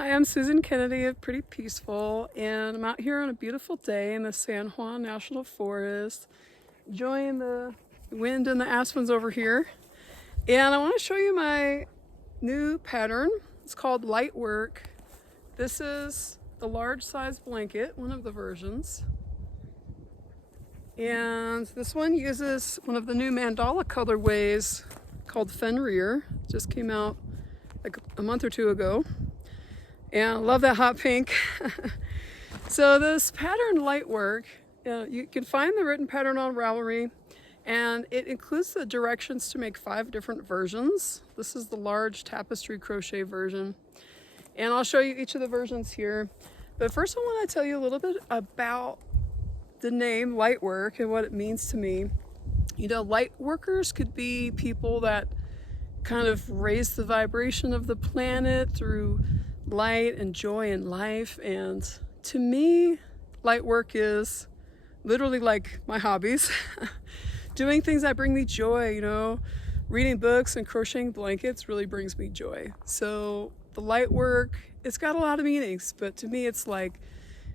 Hi, I'm Susan Kennedy of Pretty Peaceful, and I'm out here on a beautiful day in the San Juan National Forest, enjoying the wind and the aspens over here. And I want to show you my new pattern. It's called Light Work. This is the large size blanket, one of the versions. And this one uses one of the new mandala colorways called Fenrir. It just came out like a month or two ago. And I love that hot pink. So this pattern Light Work, you can find the written pattern on Ravelry, and it includes the directions to make 5 different versions. This is the large Tapestry Crochet version, and I'll show you each of the versions here. But first I want to tell you a little bit about the name Light Work and what it means to me. You know, light workers could be people that kind of raise the vibration of the planet through light and joy in life. And to me, light work is literally like my hobbies. Doing things that bring me joy, you know, reading books and crocheting blankets really brings me joy. So the light work, it's got a lot of meanings, but to me it's like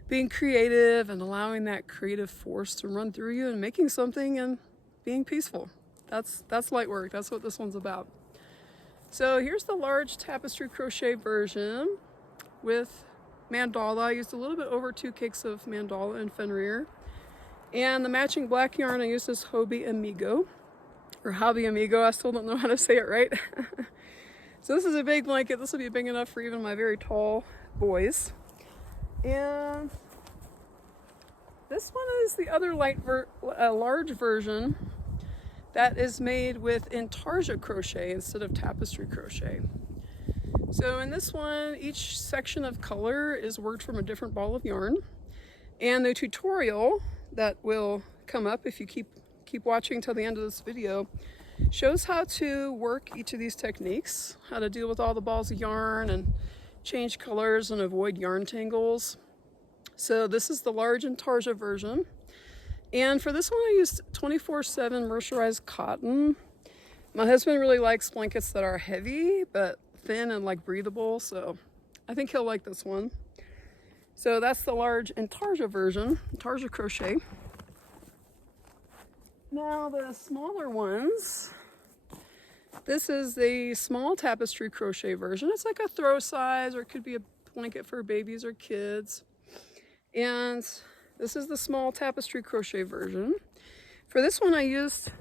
being creative and allowing that creative force to run through you and making something and being peaceful. That's light work. That's what this one's about. So here's the large Tapestry Crochet version with mandala. I used a little bit over 2 cakes of mandala and Fenrir. And the matching black yarn, I used this Hobby Amigo, or Hobby Amigo. I still don't know how to say it right. So this is a big blanket. This will be big enough for even my very tall boys. And this one is the other large version that is made with Intarsia Crochet instead of Tapestry Crochet. So in this one, each section of color is worked from a different ball of yarn. And the tutorial that will come up if you keep watching till the end of this video shows how to work each of these techniques, how to deal with all the balls of yarn and change colors and avoid yarn tangles. So this is the large Intarsia version. And for this one, I used 24/7 mercerized cotton. My husband really likes blankets that are heavy, but thin and like breathable. So I think he'll like this one. So that's the large Intarsia version, Intarsia Crochet. Now the smaller ones, this is the small Tapestry Crochet version. It's like a throw size, or it could be a blanket for babies or kids. And this is the small Tapestry Crochet version. For this one, I used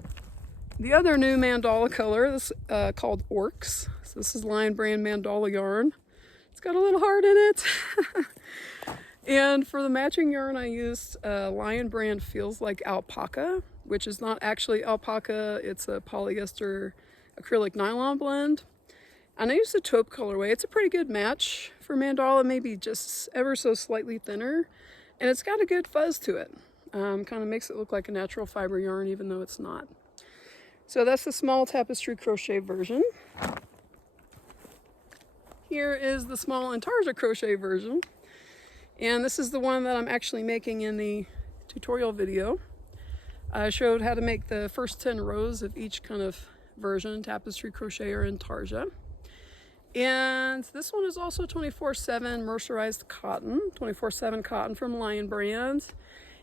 the other new mandala color, this called Orcs. So this is Lion Brand mandala yarn. It's got a little heart in it. And for the matching yarn, I used Lion Brand Feels Like Alpaca, which is not actually alpaca. It's a polyester acrylic nylon blend. And I used the taupe colorway. It's a pretty good match for mandala, maybe just ever so slightly thinner. And it's got a good fuzz to it. Kind of makes it look like a natural fiber yarn, even though it's not. So that's the small Tapestry Crochet version. Here is the small Intarsia Crochet version. And this is the one that I'm actually making in the tutorial video. I showed how to make the first 10 rows of each kind of version, Tapestry Crochet or Intarsia. And this one is also 24/7 mercerized cotton, 24/7 cotton from Lion Brand.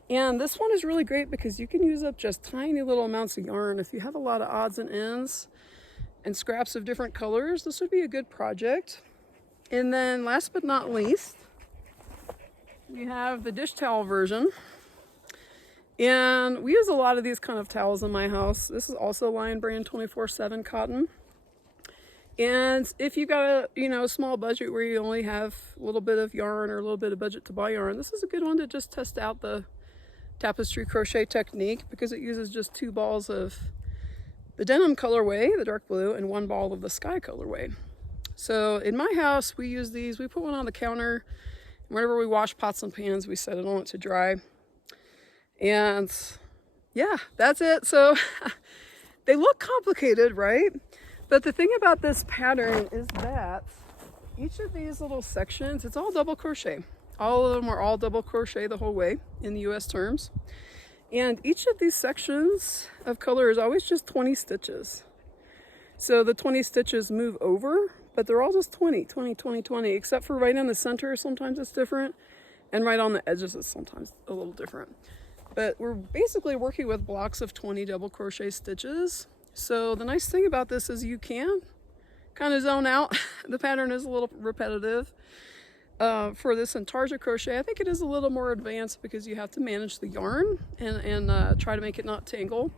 And this one is really great because you can use up just tiny little amounts of yarn. If you have a lot of odds and ends and scraps of different colors, this would be a good project. And then last but not least, we have the dish towel version. And we use a lot of these kind of towels in my house. This is also Lion Brand 24/7 cotton. And if you've got a small budget where you only have a little bit of yarn or a little bit of budget to buy yarn, this is a good one to just test out the Tapestry Crochet technique, because it uses just 2 balls of the denim colorway, the dark blue, and 1 ball of the sky colorway. So in my house, we use these. We put one on the counter. Whenever we wash pots and pans, we set it on it to dry. And yeah, that's it. So they look complicated, right? But the thing about this pattern is that each of these little sections, it's all double crochet. All of them are all double crochet the whole way in the US terms. And each of these sections of color is always just 20 stitches. So the 20 stitches move over but they're all just 20, 20, 20, 20, except for right in the center, sometimes it's different, and right on the edges it's sometimes a little different. But we're basically working with blocks of 20 double crochet stitches. So the nice thing about this is you can kind of zone out. The pattern is a little repetitive. For this Intarsia crochet, I think it is a little more advanced because you have to manage the yarn and try to make it not tangle.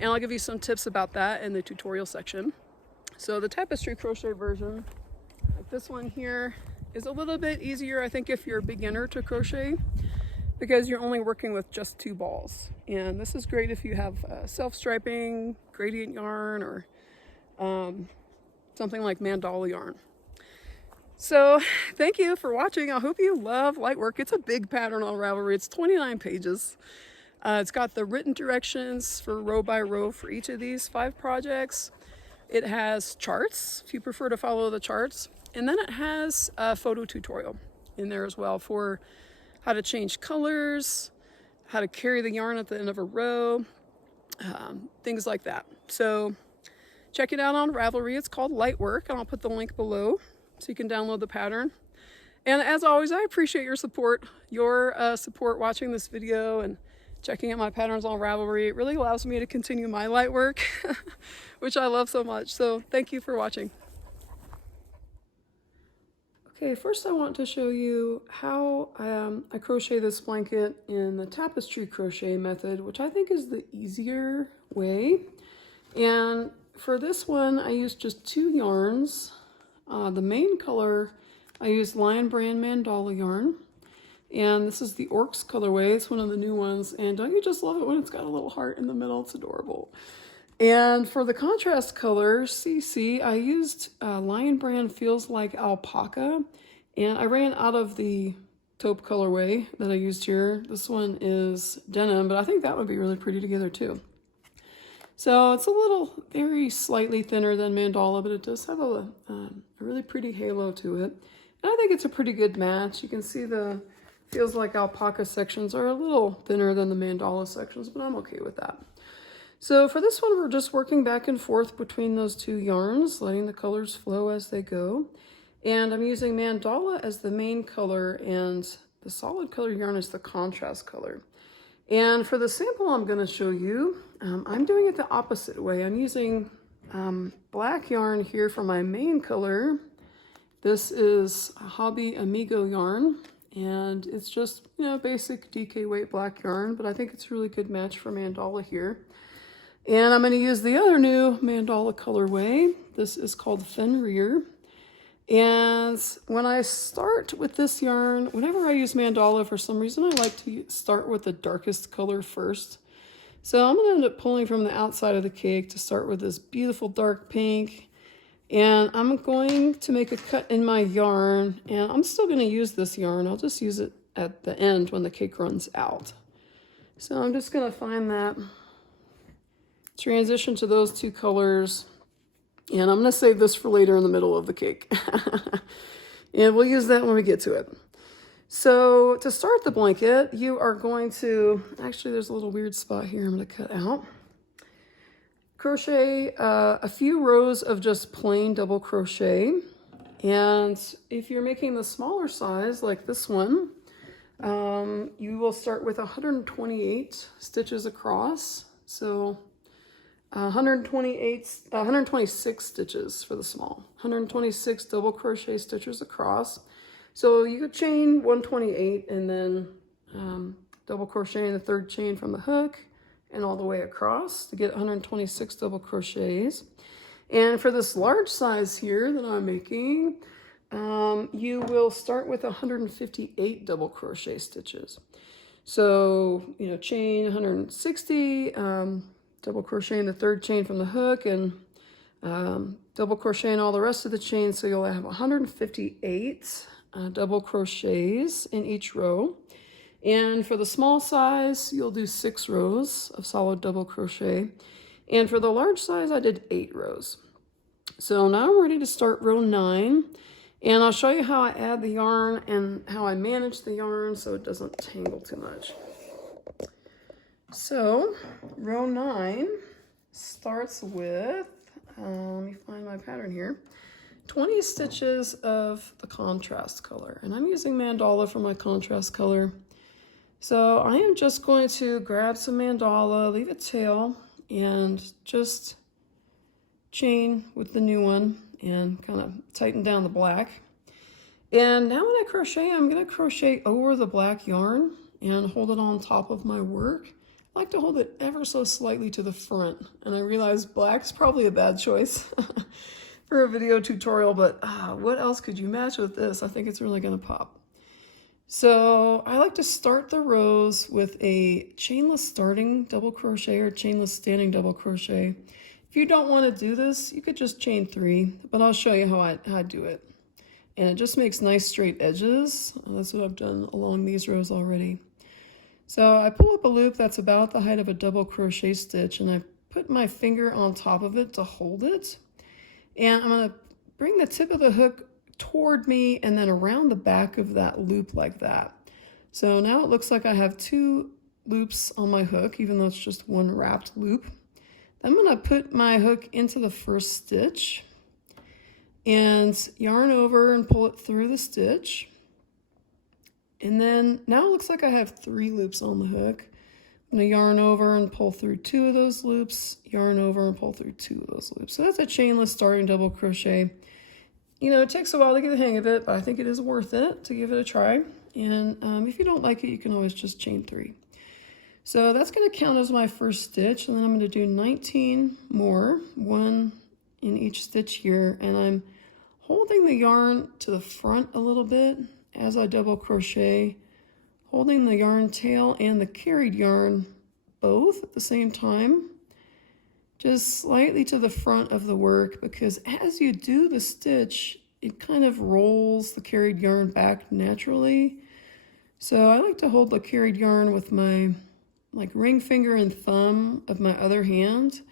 And I'll give you some tips about that in the tutorial section. So the Tapestry Crochet version, like this one here, is a little bit easier, I think, if you're a beginner to crochet, because you're only working with just 2 balls. And this is great if you have self-striping, gradient yarn, or something like mandala yarn. So thank you for watching. I hope you love light work. It's a big pattern on Ravelry. It's 29 pages. It's got the written directions for row by row for each of these 5 projects. It has charts if you prefer to follow the charts. And then it has a photo tutorial in there as well for how to change colors, how to carry the yarn at the end of a row, things like that. So check it out on Ravelry. It's called Light Work, and I'll put the link below so you can download the pattern. And as always, I appreciate your support watching this video and checking out my patterns on Ravelry. It really allows me to continue my light work, which I love so much. So thank you for watching. Okay, first I want to show you how I crochet this blanket in the Tapestry Crochet method, which I think is the easier way. And for this one, I used just 2 yarns. The main color, I used Lion Brand Mandala yarn. And this is the Orcs colorway. It's one of the new ones. And don't you just love it when it's got a little heart in the middle? It's adorable. And for the contrast color, CC, I used Lion Brand Feels Like Alpaca. And I ran out of the taupe colorway that I used here. This one is denim, but I think that would be really pretty together too. So it's a little, very slightly thinner than mandala, but it does have a really pretty halo to it. And I think it's a pretty good match. You can see the Feels Like Alpaca sections are a little thinner than the mandala sections, but I'm okay with that. So for this one, we're just working back and forth between those 2 yarns, letting the colors flow as they go. And I'm using mandala as the main color, and the solid color yarn is the contrast color. And for the sample I'm going to show you, I'm doing it the opposite way. I'm using black yarn here for my main color. This is a Hobby Amigo yarn, and it's just, you know, basic DK weight black yarn, but I think it's a really good match for mandala here. And I'm going to use the other new mandala colorway. This is called Fenrir. And when I start with this yarn, whenever I use mandala, for some reason, I like to start with the darkest color first. So I'm going to end up pulling from the outside of the cake to start with this beautiful dark pink. And I'm going to make a cut in my yarn, and I'm still going to use this yarn. I'll just use it at the end when the cake runs out. So I'm just going to find that, transition to those 2 colors, and I'm going to save this for later in the middle of the cake. And we'll use that when we get to it. So to start the blanket, you are going to, actually there's a little weird spot here I'm going to cut out. Crochet a few rows of just plain double crochet. And if you're making the smaller size like this one, you will start with 128 stitches across. So 126 stitches for the small, 126 double crochet stitches across. So you could chain 128 and then double crochet in the 3rd chain from the hook and all the way across to get 126 double crochets. And for this large size here that I'm making, you will start with 158 double crochet stitches. So, you know, chain 160, double crochet in the 3rd chain from the hook, and double crochet in all the rest of the chain. So you'll have 158 double crochets in each row. And for the small size, you'll do 6 rows of solid double crochet. And for the large size, I did 8 rows. So now I'm ready to start row 9. And I'll show you how I add the yarn and how I manage the yarn so it doesn't tangle too much. So row 9 starts with, let me find my pattern here, 20 stitches of the contrast color, and I'm using mandala for my contrast color. So I am just going to grab some mandala, leave a tail, and just chain with the new one and kind of tighten down the black. And now when I crochet, I'm going to crochet over the black yarn and hold it on top of my work. I like to hold it ever so slightly to the front, and I realize black's probably a bad choice for a video tutorial, but what else could you match with this? I think it's really going to pop. So I like to start the rows with a chainless starting double crochet or chainless standing double crochet. If you don't want to do this, you could just chain 3, but I'll show you how I do it. And it just makes nice straight edges. That's what I've done along these rows already. So I pull up a loop that's about the height of a double crochet stitch, and I put my finger on top of it to hold it. And I'm going to bring the tip of the hook toward me and then around the back of that loop like that. So now it looks like I have 2 loops on my hook, even though it's just one wrapped loop. Then I'm going to put my hook into the first stitch and yarn over and pull it through the stitch. And then now it looks like I have 3 loops on the hook. I'm going to yarn over and pull through 2 of those loops, yarn over and pull through 2 of those loops. So that's a chainless starting double crochet. You know, it takes a while to get the hang of it, but I think it is worth it to give it a try. And if you don't like it, you can always just chain 3. So that's going to count as my first stitch, and then I'm going to do 19 more, 1 in each stitch here, and I'm holding the yarn to the front a little bit as I double crochet, holding the yarn tail and the carried yarn both at the same time, just slightly to the front of the work, because as you do the stitch, it kind of rolls the carried yarn back naturally. So I like to hold the carried yarn with my ring finger and thumb of my other hand,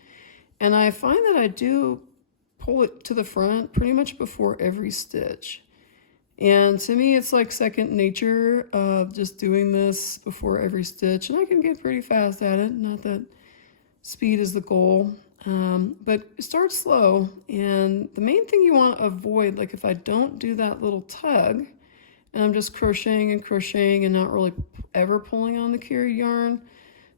and I find that I do pull it to the front pretty much before every stitch. And to me, it's like second nature of just doing this before every stitch, and I can get pretty fast at it. Not that speed is the goal, but start slow. And the main thing you want to avoid, like if I don't do that little tug and I'm just crocheting and crocheting and not really ever pulling on the carried yarn,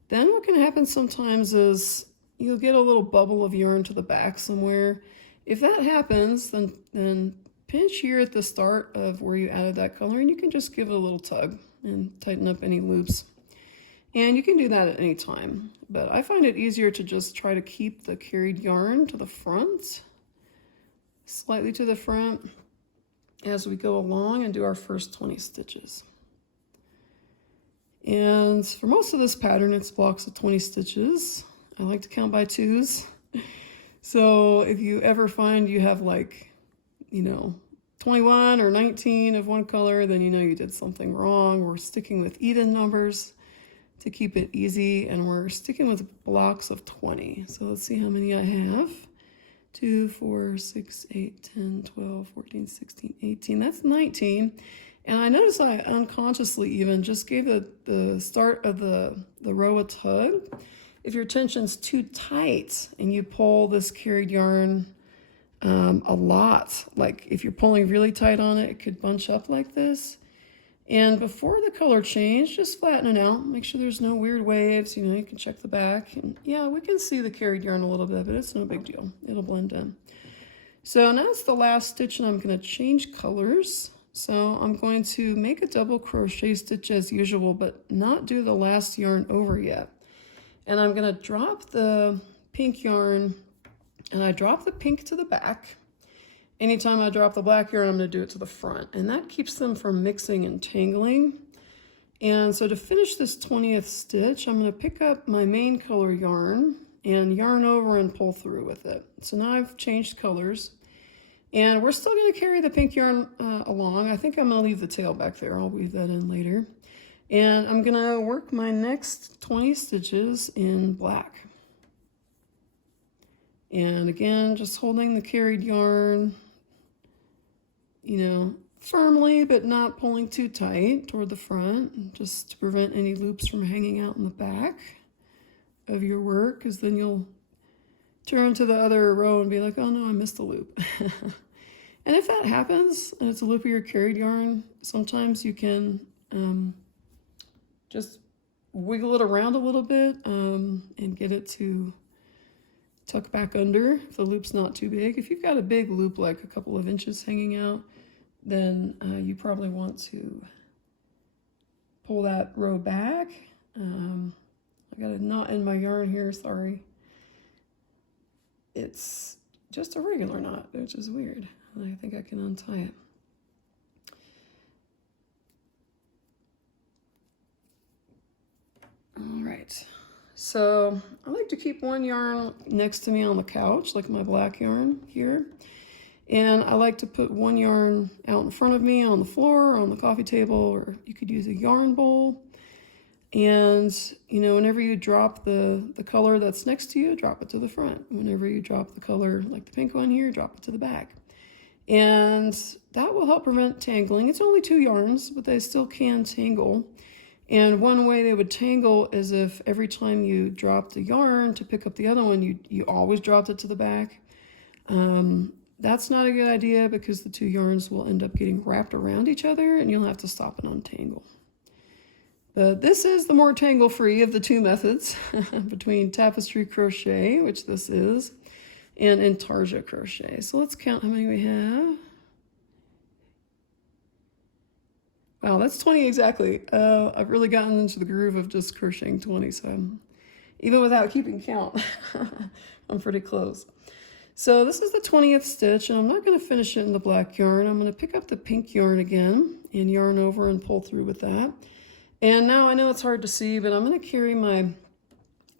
then what can happen sometimes is you'll get a little bubble of yarn to the back somewhere. If that happens, then pinch here at the start of where you added that color, and you can just give it a little tug and tighten up any loops. And you can do that at any time, but I find it easier to just try to keep the carried yarn to the front, slightly to the front, as we go along and do our first 20 stitches. And for most of this pattern, it's blocks of 20 stitches. I like to count by 2s. So if you ever find you have 21 or 19 of one color, then you know you did something wrong. We're sticking with even numbers to keep it easy, and we're sticking with blocks of 20. So let's see how many I have. 2, 4, 6, 8, 10, 12, 14, 16, 18. That's 19. And I notice I unconsciously even just gave the start of the row a tug. If your tension's too tight and you pull this carried yarn a lot, like if you're pulling really tight on it, it could bunch up like this. And before the color change, just flatten it out. Make sure there's no weird waves. You can check the back. And yeah, we can see the carried yarn a little bit, but it's no big deal. It'll blend in. So now it's the last stitch, and I'm going to change colors. So I'm going to make a double crochet stitch as usual, but not do the last yarn over yet. And I'm going to drop the pink yarn, and I drop the pink to the back. Anytime I drop the black yarn, I'm going to do it to the front, and that keeps them from mixing and tangling. And so to finish this 20th stitch, I'm going to pick up my main color yarn and yarn over and pull through with it. So now I've changed colors, and we're still going to carry the pink yarn along. I think I'm going to leave the tail back there. I'll weave that in later. And I'm going to work my next 20 stitches in black. And again, just holding the carried yarn, firmly, but not pulling too tight toward the front, just to prevent any loops from hanging out in the back of your work, because then you'll turn to the other row and be like, oh no, I missed a loop. And if that happens and it's a loopy or carried yarn, sometimes you can just wiggle it around a little bit and get it to tuck back under if the loop's not too big. If you've got a big loop, like a couple of inches hanging out, then you probably want to pull that row back. I got a knot in my yarn here, sorry. It's just a regular knot, which is weird. I think I can untie it. All right, so I like to keep one yarn next to me on the couch, like my black yarn here. And I like to put one yarn out in front of me on the floor, or on the coffee table, or you could use a yarn bowl. And, you know, whenever you drop the color that's next to you, drop it to the front. Whenever you drop the color, like the pink one here, drop it to the back. And that will help prevent tangling. It's only 2 yarns, but they still can tangle. And one way they would tangle is if every time you dropped the yarn to pick up the other one, you always dropped it to the back. That's not a good idea because the 2 yarns will end up getting wrapped around each other and you'll have to stop and untangle. But this is the more tangle-free of the 2 methods between Tapestry Crochet, which this is, and Intarsia Crochet. So let's count how many we have. Wow, that's 20 exactly. I've really gotten into the groove of just crocheting 20, so even without keeping count, I'm pretty close. So this is the 20th stitch, and I'm not going to finish it in the black yarn. I'm going to pick up the pink yarn again and yarn over and pull through with that. And now I know it's hard to see, but I'm going to carry my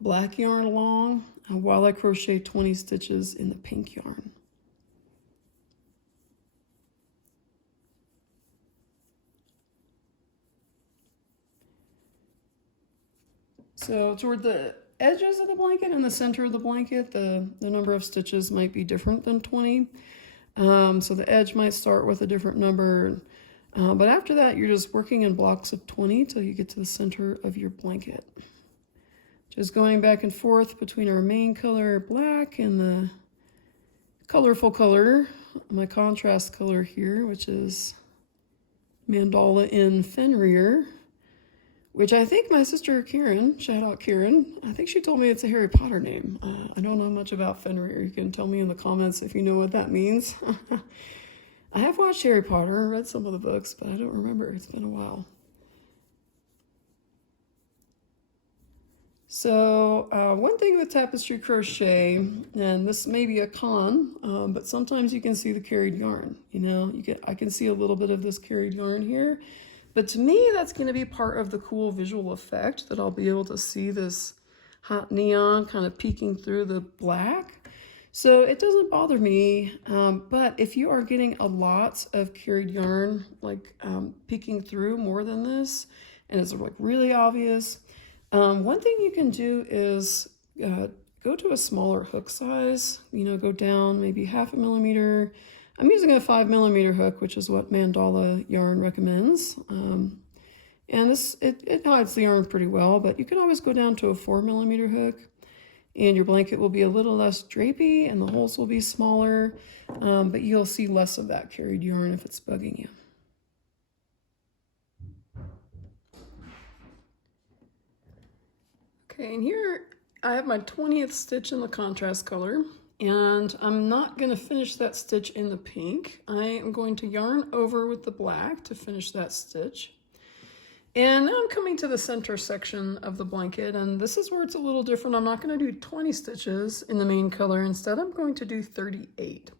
black yarn along while I crochet 20 stitches in the pink yarn. So toward the edges of the blanket and the center of the blanket, the number of stitches might be different than 20. So the edge might start with a different number. But after that, you're just working in blocks of 20 till you get to the center of your blanket. Just going back and forth between our main color, black, and the colorful color, my contrast color here, which is Mandala in Fenrir, which I think my sister Karen, shout out Karen, I think she told me it's a Harry Potter name. I don't know much about Fenrir. You can tell me in the comments if you know what that means. I have watched Harry Potter, read some of the books, but I don't remember. It's been a while. So one thing with Tapestry Crochet, and this may be a con, but sometimes you can see the carried yarn. You know, I can see a little bit of this carried yarn here. But to me, that's going to be part of the cool visual effect, that I'll be able to see this hot neon kind of peeking through the black. So it doesn't bother me, but if you are getting a lot of carried yarn, like peeking through more than this, and it's like really obvious, one thing you can do is go to a smaller hook size, you know, go down maybe 0.5 millimeter. I'm using a 5 millimeter hook, which is what Mandala yarn recommends. And it hides the yarn pretty well, but you can always go down to a 4 millimeter hook, and your blanket will be a little less drapey and the holes will be smaller, but you'll see less of that carried yarn if it's bugging you. Okay, and here I have my 20th stitch in the contrast color, and I'm not going to finish that stitch in the pink. I am going to yarn over with the black to finish that stitch. And now I'm coming to the center section of the blanket, and this is where it's a little different. I'm not going to do 20 stitches in the main color. Instead, I'm going to do 38.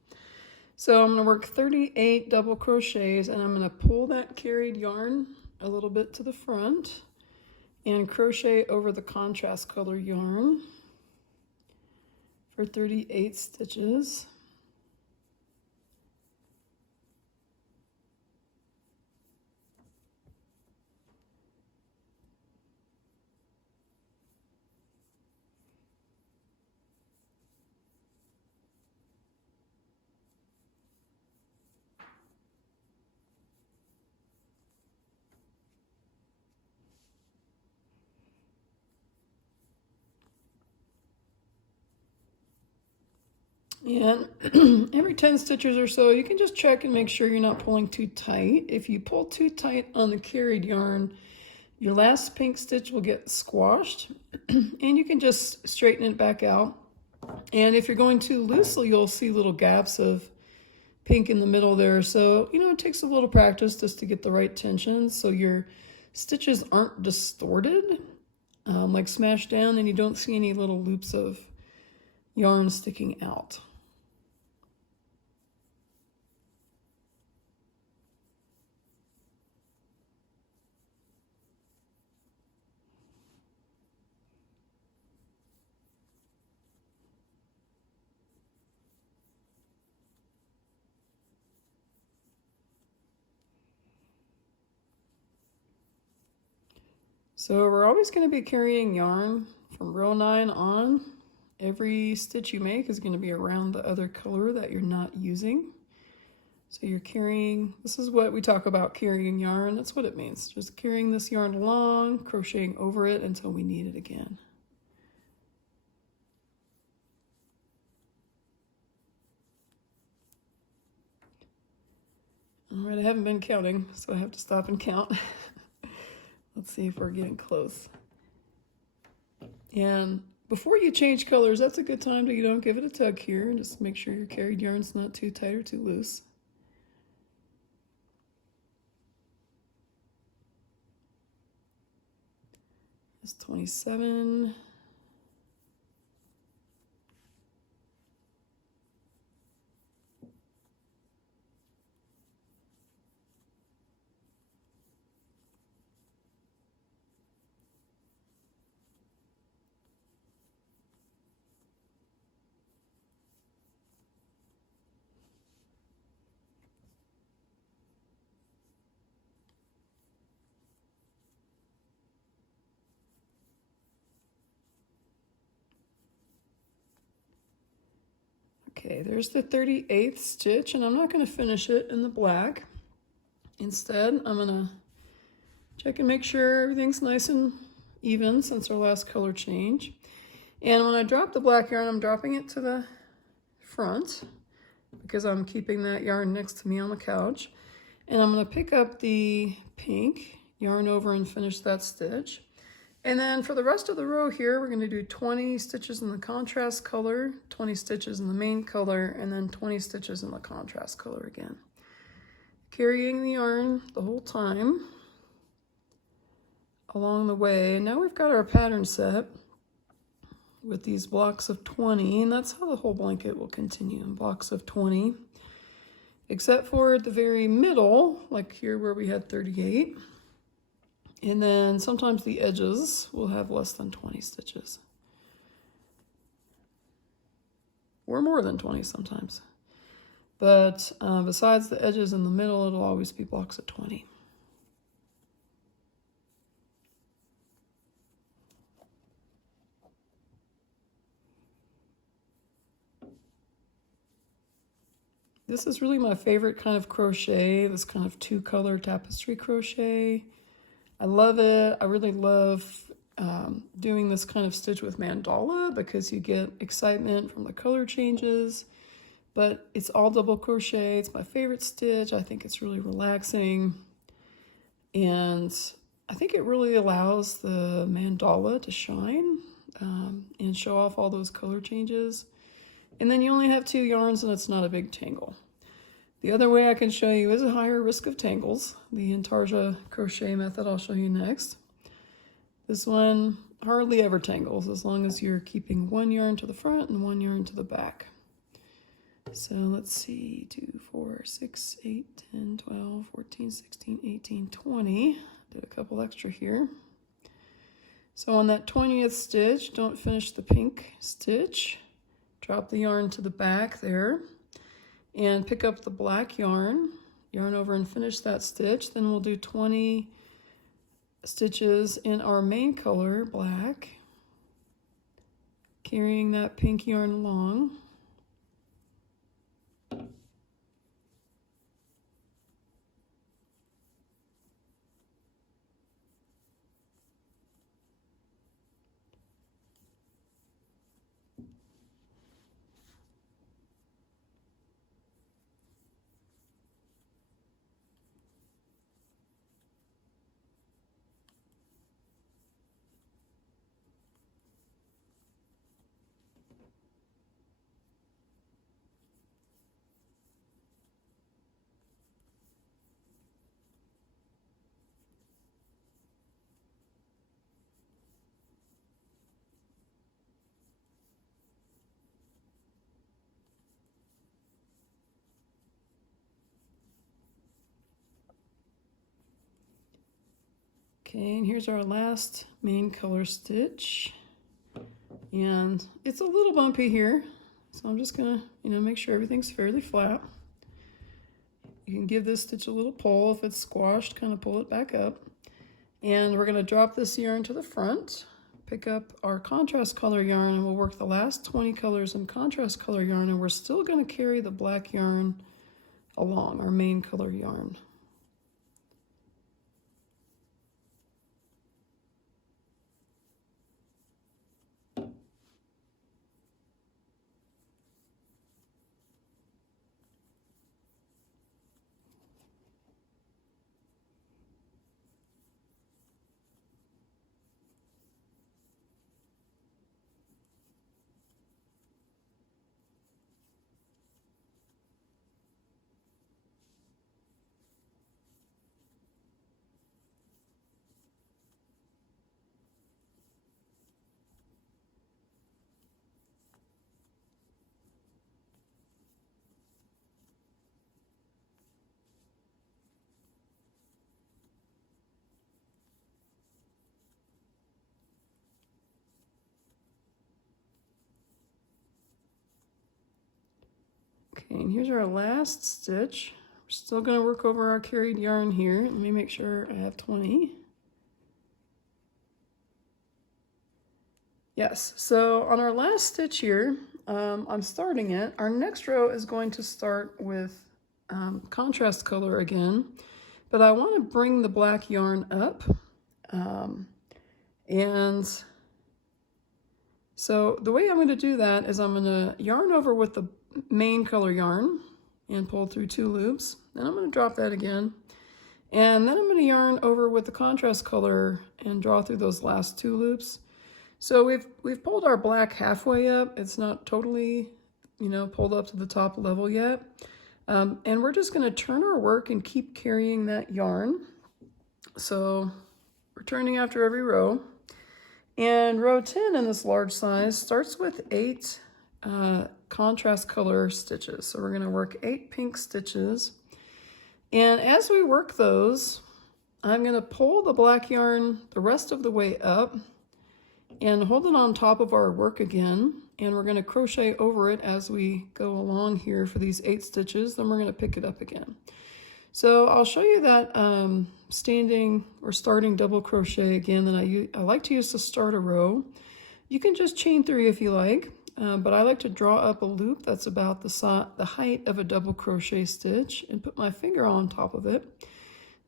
So I'm going to work 38 double crochets, and I'm going to pull that carried yarn a little bit to the front and crochet over the contrast color yarn for 38 stitches. And every 10 stitches or so, you can just check and make sure you're not pulling too tight. If you pull too tight on the carried yarn, your last pink stitch will get squashed, and you can just straighten it back out. And if you're going too loosely, you'll see little gaps of pink in the middle there. So, you know, it takes a little practice just to get the right tension so your stitches aren't distorted, like smashed down, and you don't see any little loops of yarn sticking out. So we're always going to be carrying yarn from row 9 on. Every stitch you make is going to be around the other color that you're not using. So you're carrying, this is what we talk about carrying yarn. That's what it means. Just carrying this yarn along, crocheting over it until we need it again. All right, I haven't been counting, so I have to stop and count. Let's see if we're getting close. And before you change colors, that's a good time to, you know, give it a tug here and just make sure your carried yarn's not too tight or too loose. That's 27. Okay, there's the 38th stitch, and I'm not going to finish it in the black. Instead, I'm going to check and make sure everything's nice and even since our last color change. And when I drop the black yarn, I'm dropping it to the front because I'm keeping that yarn next to me on the couch. And I'm going to pick up the pink, yarn over and finish that stitch. And then for the rest of the row here, we're going to do 20 stitches in the contrast color, 20 stitches in the main color, and then 20 stitches in the contrast color again. Carrying the yarn the whole time along the way. Now we've got our pattern set with these blocks of 20, and that's how the whole blanket will continue in blocks of 20, except for at the very middle, like here where we had 38. And then sometimes the edges will have less than 20 stitches. Or more than 20 sometimes. But besides the edges in the middle, it'll always be blocks of 20. This is really my favorite kind of crochet, this kind of 2-color tapestry crochet. I love it. I really love doing this kind of stitch with mandala because you get excitement from the color changes, but it's all double crochet. It's my favorite stitch. I think it's really relaxing, and I think it really allows the mandala to shine and show off all those color changes. And then you only have 2 yarns and it's not a big tangle. The other way I can show you is a higher risk of tangles. The Intarsia crochet method I'll show you next. This one hardly ever tangles as long as you're keeping 1 yarn to the front and 1 yarn to the back. So let's see, 2, 4, 6, 8, 10, 12, 14, 16, 18, 20. Did a couple extra here. So on that 20th stitch, don't finish the pink stitch. Drop the yarn to the back there and pick up the black yarn, yarn over and finish that stitch. Then we'll do 20 stitches in our main color, black, carrying that pink yarn along. Okay, and here's our last main color stitch. And it's a little bumpy here, so I'm just gonna, make sure everything's fairly flat. You can give this stitch a little pull. If it's squashed, kind of pull it back up. And we're gonna drop this yarn to the front, pick up our contrast color yarn, and we'll work the last 20 colors in contrast color yarn, and we're still gonna carry the black yarn along, our main color yarn. Okay, and here's our last stitch. We're still going to work over our carried yarn here. Let me make sure I have 20. Yes, so on our last stitch here, I'm starting it. Our next row is going to start with contrast color again, but I want to bring the black yarn up. And so the way I'm going to do that is I'm going to yarn over with the main color yarn and pull through 2 loops. Then I'm going to drop that again. And then I'm going to yarn over with the contrast color and draw through those last 2 loops. So we've pulled our black halfway up. It's not totally, pulled up to the top level yet. And we're just going to turn our work and keep carrying that yarn. So we're turning after every row. And row 10 in this large size starts with 8 contrast color stitches. So we're going to work 8 pink stitches. And as we work those, I'm going to pull the black yarn the rest of the way up and hold it on top of our work again. And we're going to crochet over it as we go along here for these 8 stitches. Then we're going to pick it up again. So I'll show you that standing or starting double crochet again that I like to use to start a row. You can just chain 3 if you like, but I like to draw up a loop that's about the height of a double crochet stitch and put my finger on top of it.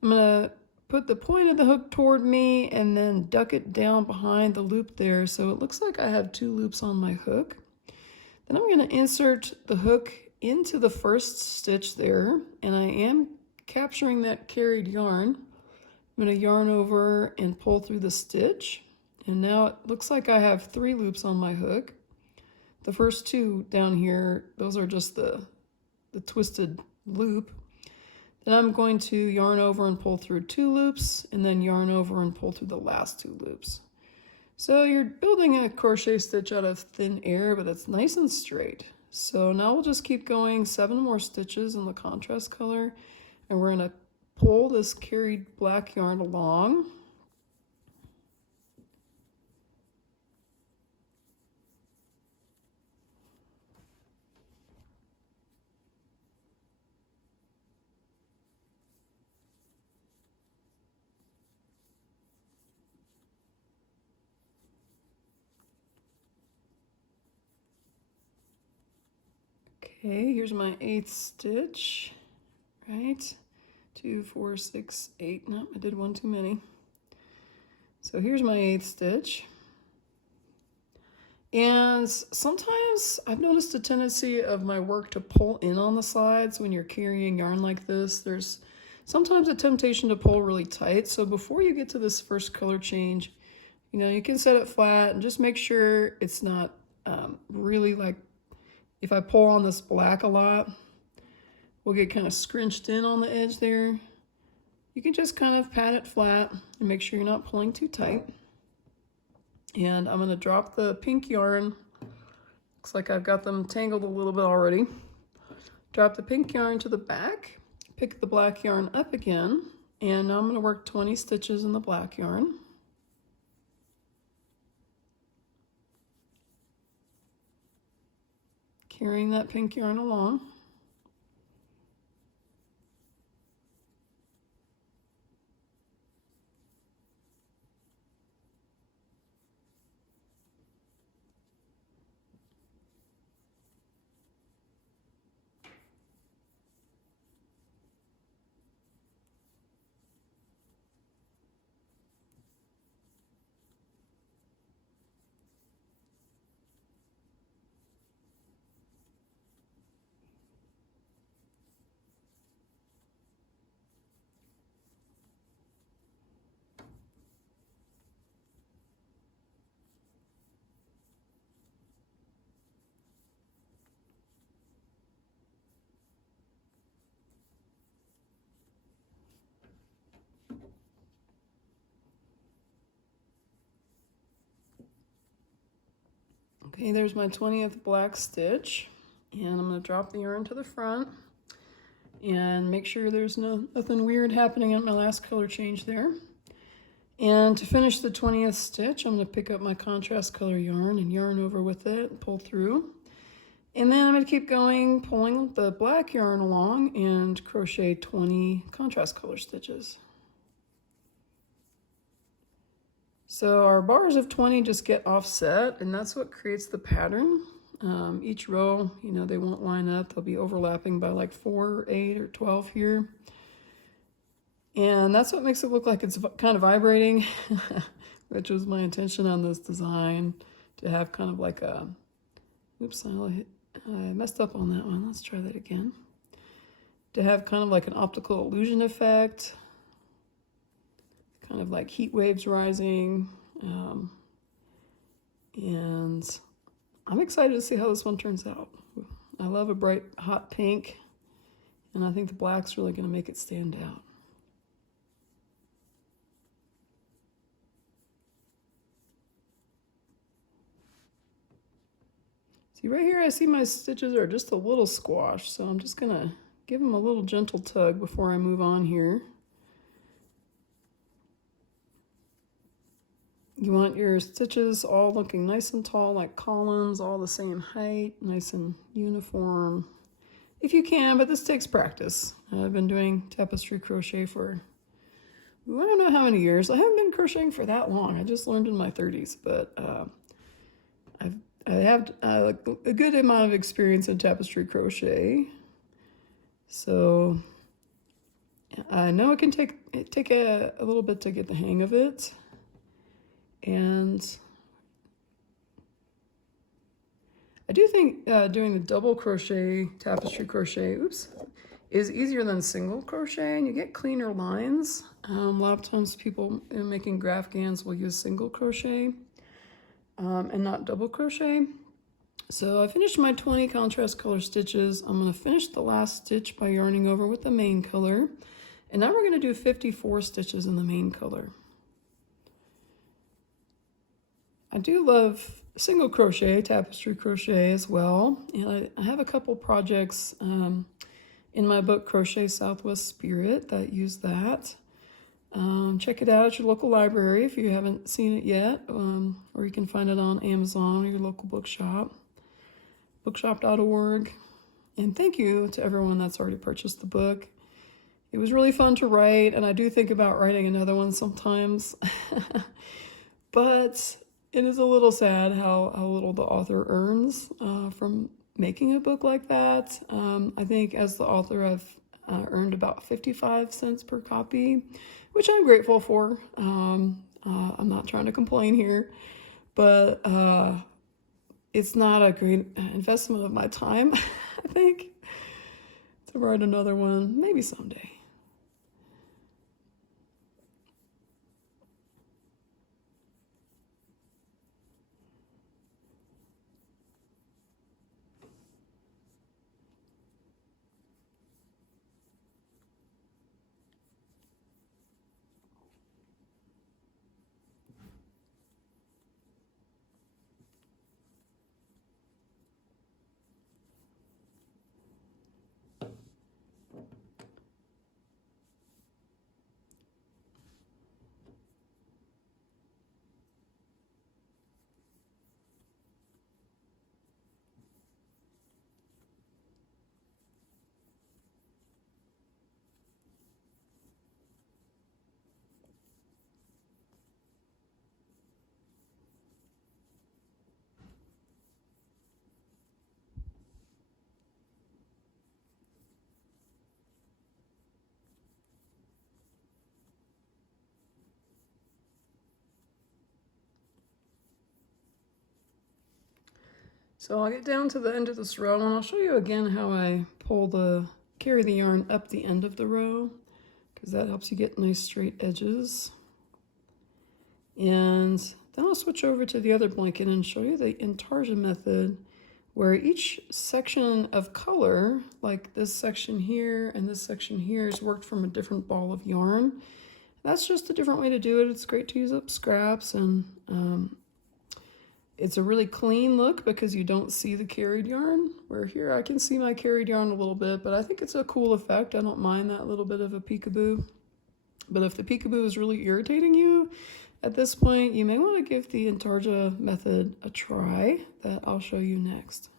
I'm going to put the point of the hook toward me and then duck it down behind the loop there so it looks like I have 2 loops on my hook. Then I'm going to insert the hook into the first stitch there, and I am capturing that carried yarn. I'm going to yarn over and pull through the stitch, and now it looks like I have 3 loops on my hook. The first 2 down here, those are just the twisted loop. Then I'm going to yarn over and pull through 2 loops, and then yarn over and pull through the last 2 loops. So you're building a crochet stitch out of thin air, but it's nice and straight. So now we'll just keep going 7 more stitches in the contrast color, and we're going to pull this carried black yarn along. Okay, here's my 8th stitch, right? 2, 4, 6, 8. No, I did one too many. So here's my 8th stitch. And sometimes I've noticed a tendency of my work to pull in on the sides when you're carrying yarn like this. There's sometimes a temptation to pull really tight. So before you get to this first color change, you can set it flat and just make sure it's not really like, if I pull on this black a lot, we'll get kind of scrunched in on the edge there. You can just kind of pat it flat and make sure you're not pulling too tight. And I'm going to drop the pink yarn. Looks like I've got them tangled a little bit already. Drop the pink yarn to the back, pick the black yarn up again, And now I'm going to work 20 stitches in the black yarn. Carrying that pink yarn along. Okay, there's my 20th black stitch, and I'm going to drop the yarn to the front and make sure there's nothing weird happening at my last color change there. And to finish the 20th stitch, I'm going to pick up my contrast color yarn and yarn over with it and pull through. And then I'm going to keep going, pulling the black yarn along and crochet 20 contrast color stitches. So our bars of 20 just get offset, and that's what creates the pattern. Each row, you know, they won't line up. They'll be overlapping by like 4, 8, or 12 here. And that's what makes it look like it's kind of vibrating, which was my intention on this design, to have kind of like a, oops, I messed up on that one. Let's try that again. To have kind of like an optical illusion effect, kind of like heat waves rising. And I'm excited to see how this one turns out. I love a bright, hot pink, and I think the black's really going to make it stand out. See, right here I see my stitches are just a little squashed, so I'm just going to give them a little gentle tug before I move on here. You want your stitches all looking nice and tall, like columns, all the same height, nice and uniform. If you can, but this takes practice. I've been doing tapestry crochet for, I don't know how many years. I haven't been crocheting for that long. I just learned in my 30s, but I have a good amount of experience in tapestry crochet. So I know it can take a little bit to get the hang of it. And I do think doing the double crochet, tapestry crochet, is easier than single crochet, and you get cleaner lines. A lot of times people making graph gans will use single crochet and not double crochet. So I finished my 20 contrast color stitches. I'm going to finish the last stitch by yarning over with the main color. And now we're going to do 54 stitches in the main color. I do love single crochet, tapestry crochet as well. And I have a couple projects in my book, Crochet Southwest Spirit, that use that. Check it out at your local library if you haven't seen it yet, or you can find it on Amazon or your local bookshop, bookshop.org. And thank you to everyone that's already purchased the book. It was really fun to write, and I do think about writing another one sometimes. But it is a little sad how little the author earns from making a book like that. I think as the author I've earned about 55 cents per copy, which I'm grateful for. I'm not trying to complain here, but it's not a great investment of my time, I think, to write another one, maybe someday. So I'll get down to the end of this row and I'll show you again how I carry the yarn up the end of the row, because that helps you get nice straight edges. And then I'll switch over to the other blanket and show you the Intarsia method, where each section of color, like this section here and this section here, is worked from a different ball of yarn. That's just a different way to do it. It's great to use up scraps, and it's a really clean look because you don't see the carried yarn, where here I can see my carried yarn a little bit, but I think it's a cool effect. I don't mind that little bit of a peekaboo. But if the peekaboo is really irritating you at this point, you may want to give the Intarsia method a try that I'll show you next.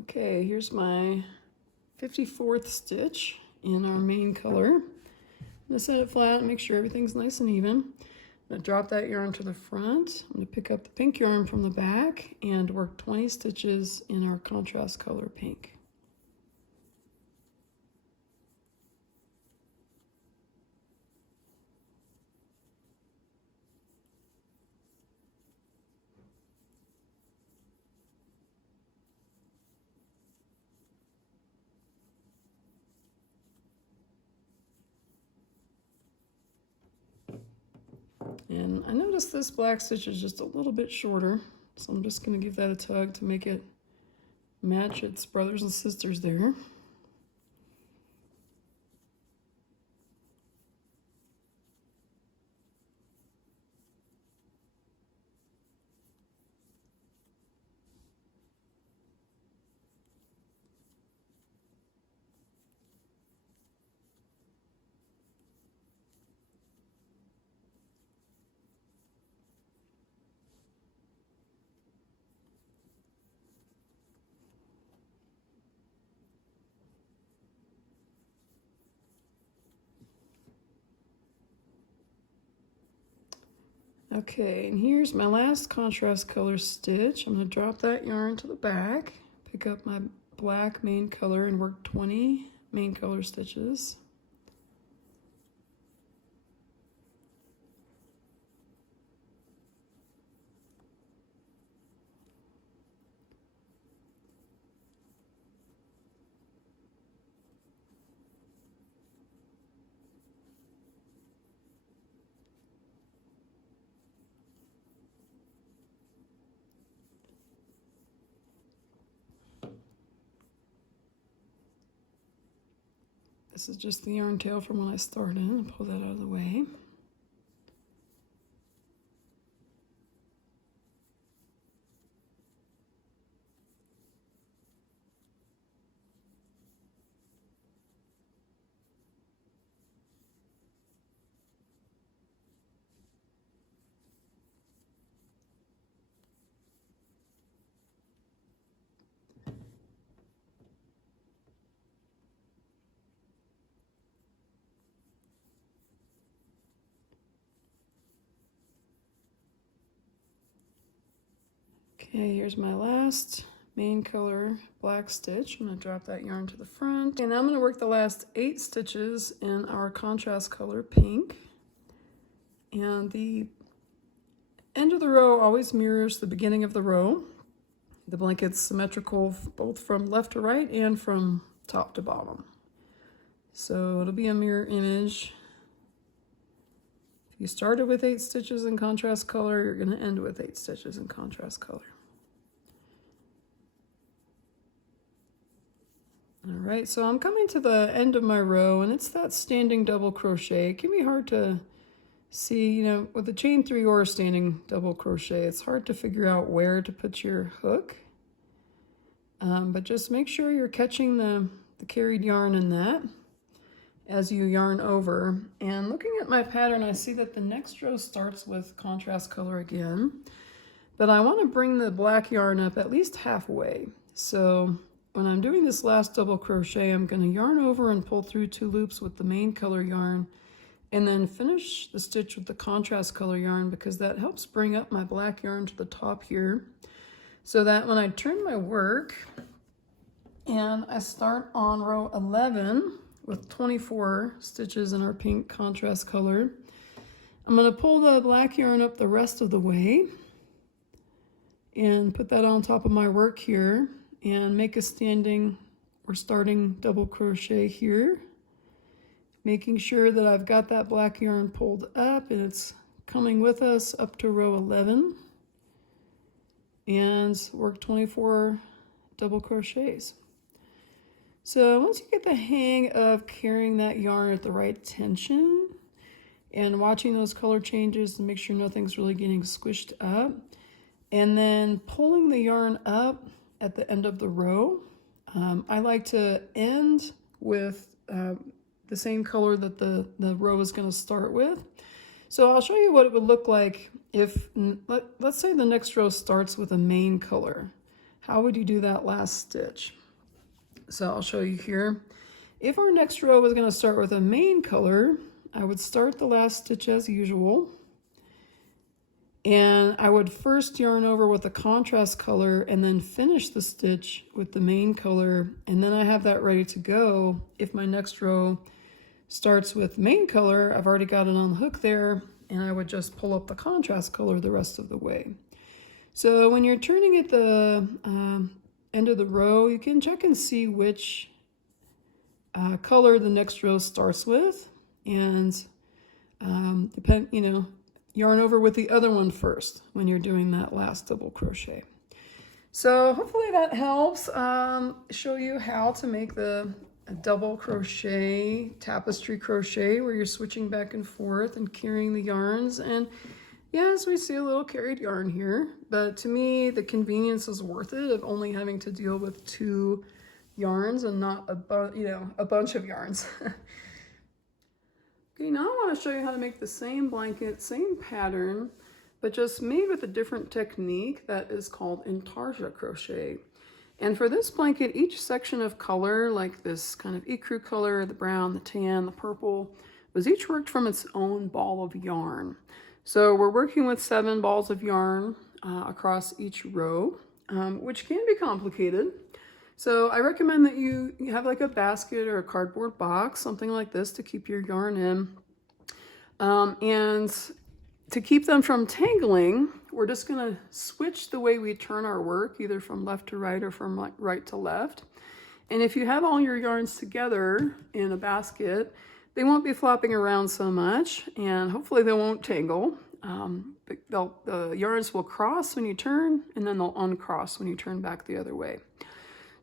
Okay, here's my 54th stitch in our main color. I'm gonna set it flat and make sure everything's nice and even. I'm gonna drop that yarn to the front. I'm gonna pick up the pink yarn from the back and work 20 stitches in our contrast color pink. And I noticed this black stitch is just a little bit shorter, so I'm just going to give that a tug to make it match its brothers and sisters there. Okay, and here's my last contrast color stitch. I'm going to drop that yarn to the back, pick up my black main color, and work 20 main color stitches. This is just the yarn tail from when I started. I'll pull that out of the way. Okay, here's my last main color black stitch. I'm going to drop that yarn to the front. And I'm going to work the last 8 stitches in our contrast color pink. And the end of the row always mirrors the beginning of the row. The blanket's symmetrical both from left to right and from top to bottom. So it'll be a mirror image. If you started with 8 stitches in contrast color, you're going to end with 8 stitches in contrast color. All right, so I'm coming to the end of my row, and it's that standing double crochet. It can be hard to see, you know, with the chain 3 or standing double crochet, it's hard to figure out where to put your hook. But just make sure you're catching the carried yarn in that as you yarn over. And looking at my pattern, I see that the next row starts with contrast color again, but I want to bring the black yarn up at least halfway. So when I'm doing this last double crochet, I'm going to yarn over and pull through 2 loops with the main color yarn, and then finish the stitch with the contrast color yarn, because that helps bring up my black yarn to the top here, so that when I turn my work and I start on row 11 with 24 stitches in our pink contrast color, I'm going to pull the black yarn up the rest of the way and put that on top of my work here, and make a standing or starting double crochet here, making sure that I've got that black yarn pulled up and it's coming with us up to row 11, and work 24 double crochets. So once you get the hang of carrying that yarn at the right tension and watching those color changes to make sure nothing's really getting squished up, and then pulling the yarn up at the end of the row. I like to end with the same color that the row is going to start with. So I'll show you what it would look like if, let's say the next row starts with a main color. How would you do that last stitch? So I'll show you here. If our next row was going to start with a main color, I would start the last stitch as usual, and I would first yarn over with a contrast color and then finish the stitch with the main color, and then I have that ready to go. If my next row starts with main color, I've already got it on the hook there, and I would just pull up the contrast color the rest of the way. So when you're turning at the end of the row, you can check and see which color the next row starts with, and yarn over with the other one first when you're doing that last double crochet. So hopefully that helps show you how to make the double crochet tapestry crochet, where you're switching back and forth and carrying the yarns. And yes, we see a little carried yarn here, but to me the convenience is worth it of only having to deal with 2 yarns and not a bunch of yarns. Okay, now I want to show you how to make the same blanket, same pattern, but just made with a different technique that is called Intarsia Crochet. And for this blanket, each section of color, like this kind of ecru color, the brown, the tan, the purple, was each worked from its own ball of yarn. So we're working with 7 balls of yarn across each row, which can be complicated. So I recommend that you have like a basket or a cardboard box, something like this, to keep your yarn in. And to keep them from tangling, we're just going to switch the way we turn our work, either from left to right or from right to left. And if you have all your yarns together in a basket, they won't be flopping around so much, and hopefully they won't tangle. The yarns will cross when you turn, and then they'll uncross when you turn back the other way.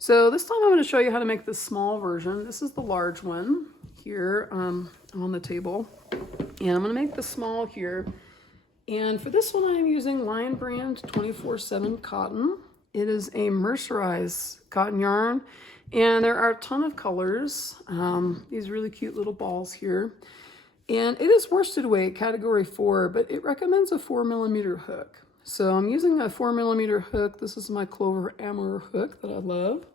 So this time I'm going to show you how to make the small version. This is the large one here on the table, and I'm going to make the small here. And for this one, I'm using Lion Brand 24/7 cotton. It is a mercerized cotton yarn, and there are a ton of colors. These really cute little balls here. And it is worsted weight, category 4, but it recommends a 4mm hook. So I'm using a 4mm hook. This is my Clover Amber hook that I love.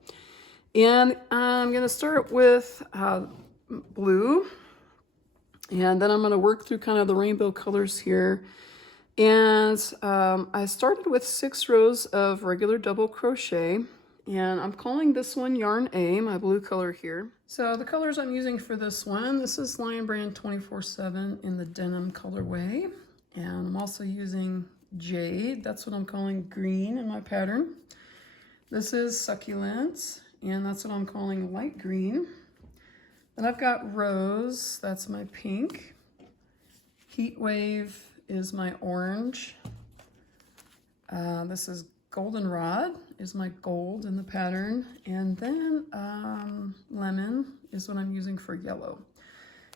And I'm going to start with blue, and then I'm going to work through kind of the rainbow colors here. And I started with 6 rows of regular double crochet, and I'm calling this one Yarn A, my blue color here. So the colors I'm using for this one, this is Lion Brand 24/7 in the denim colorway, and I'm also using Jade, that's what I'm calling green in my pattern. This is Succulent, and that's what I'm calling light green. Then I've got Rose, that's my pink. Heat Wave is my orange. This is Goldenrod is my gold in the pattern. And then Lemon is what I'm using for yellow.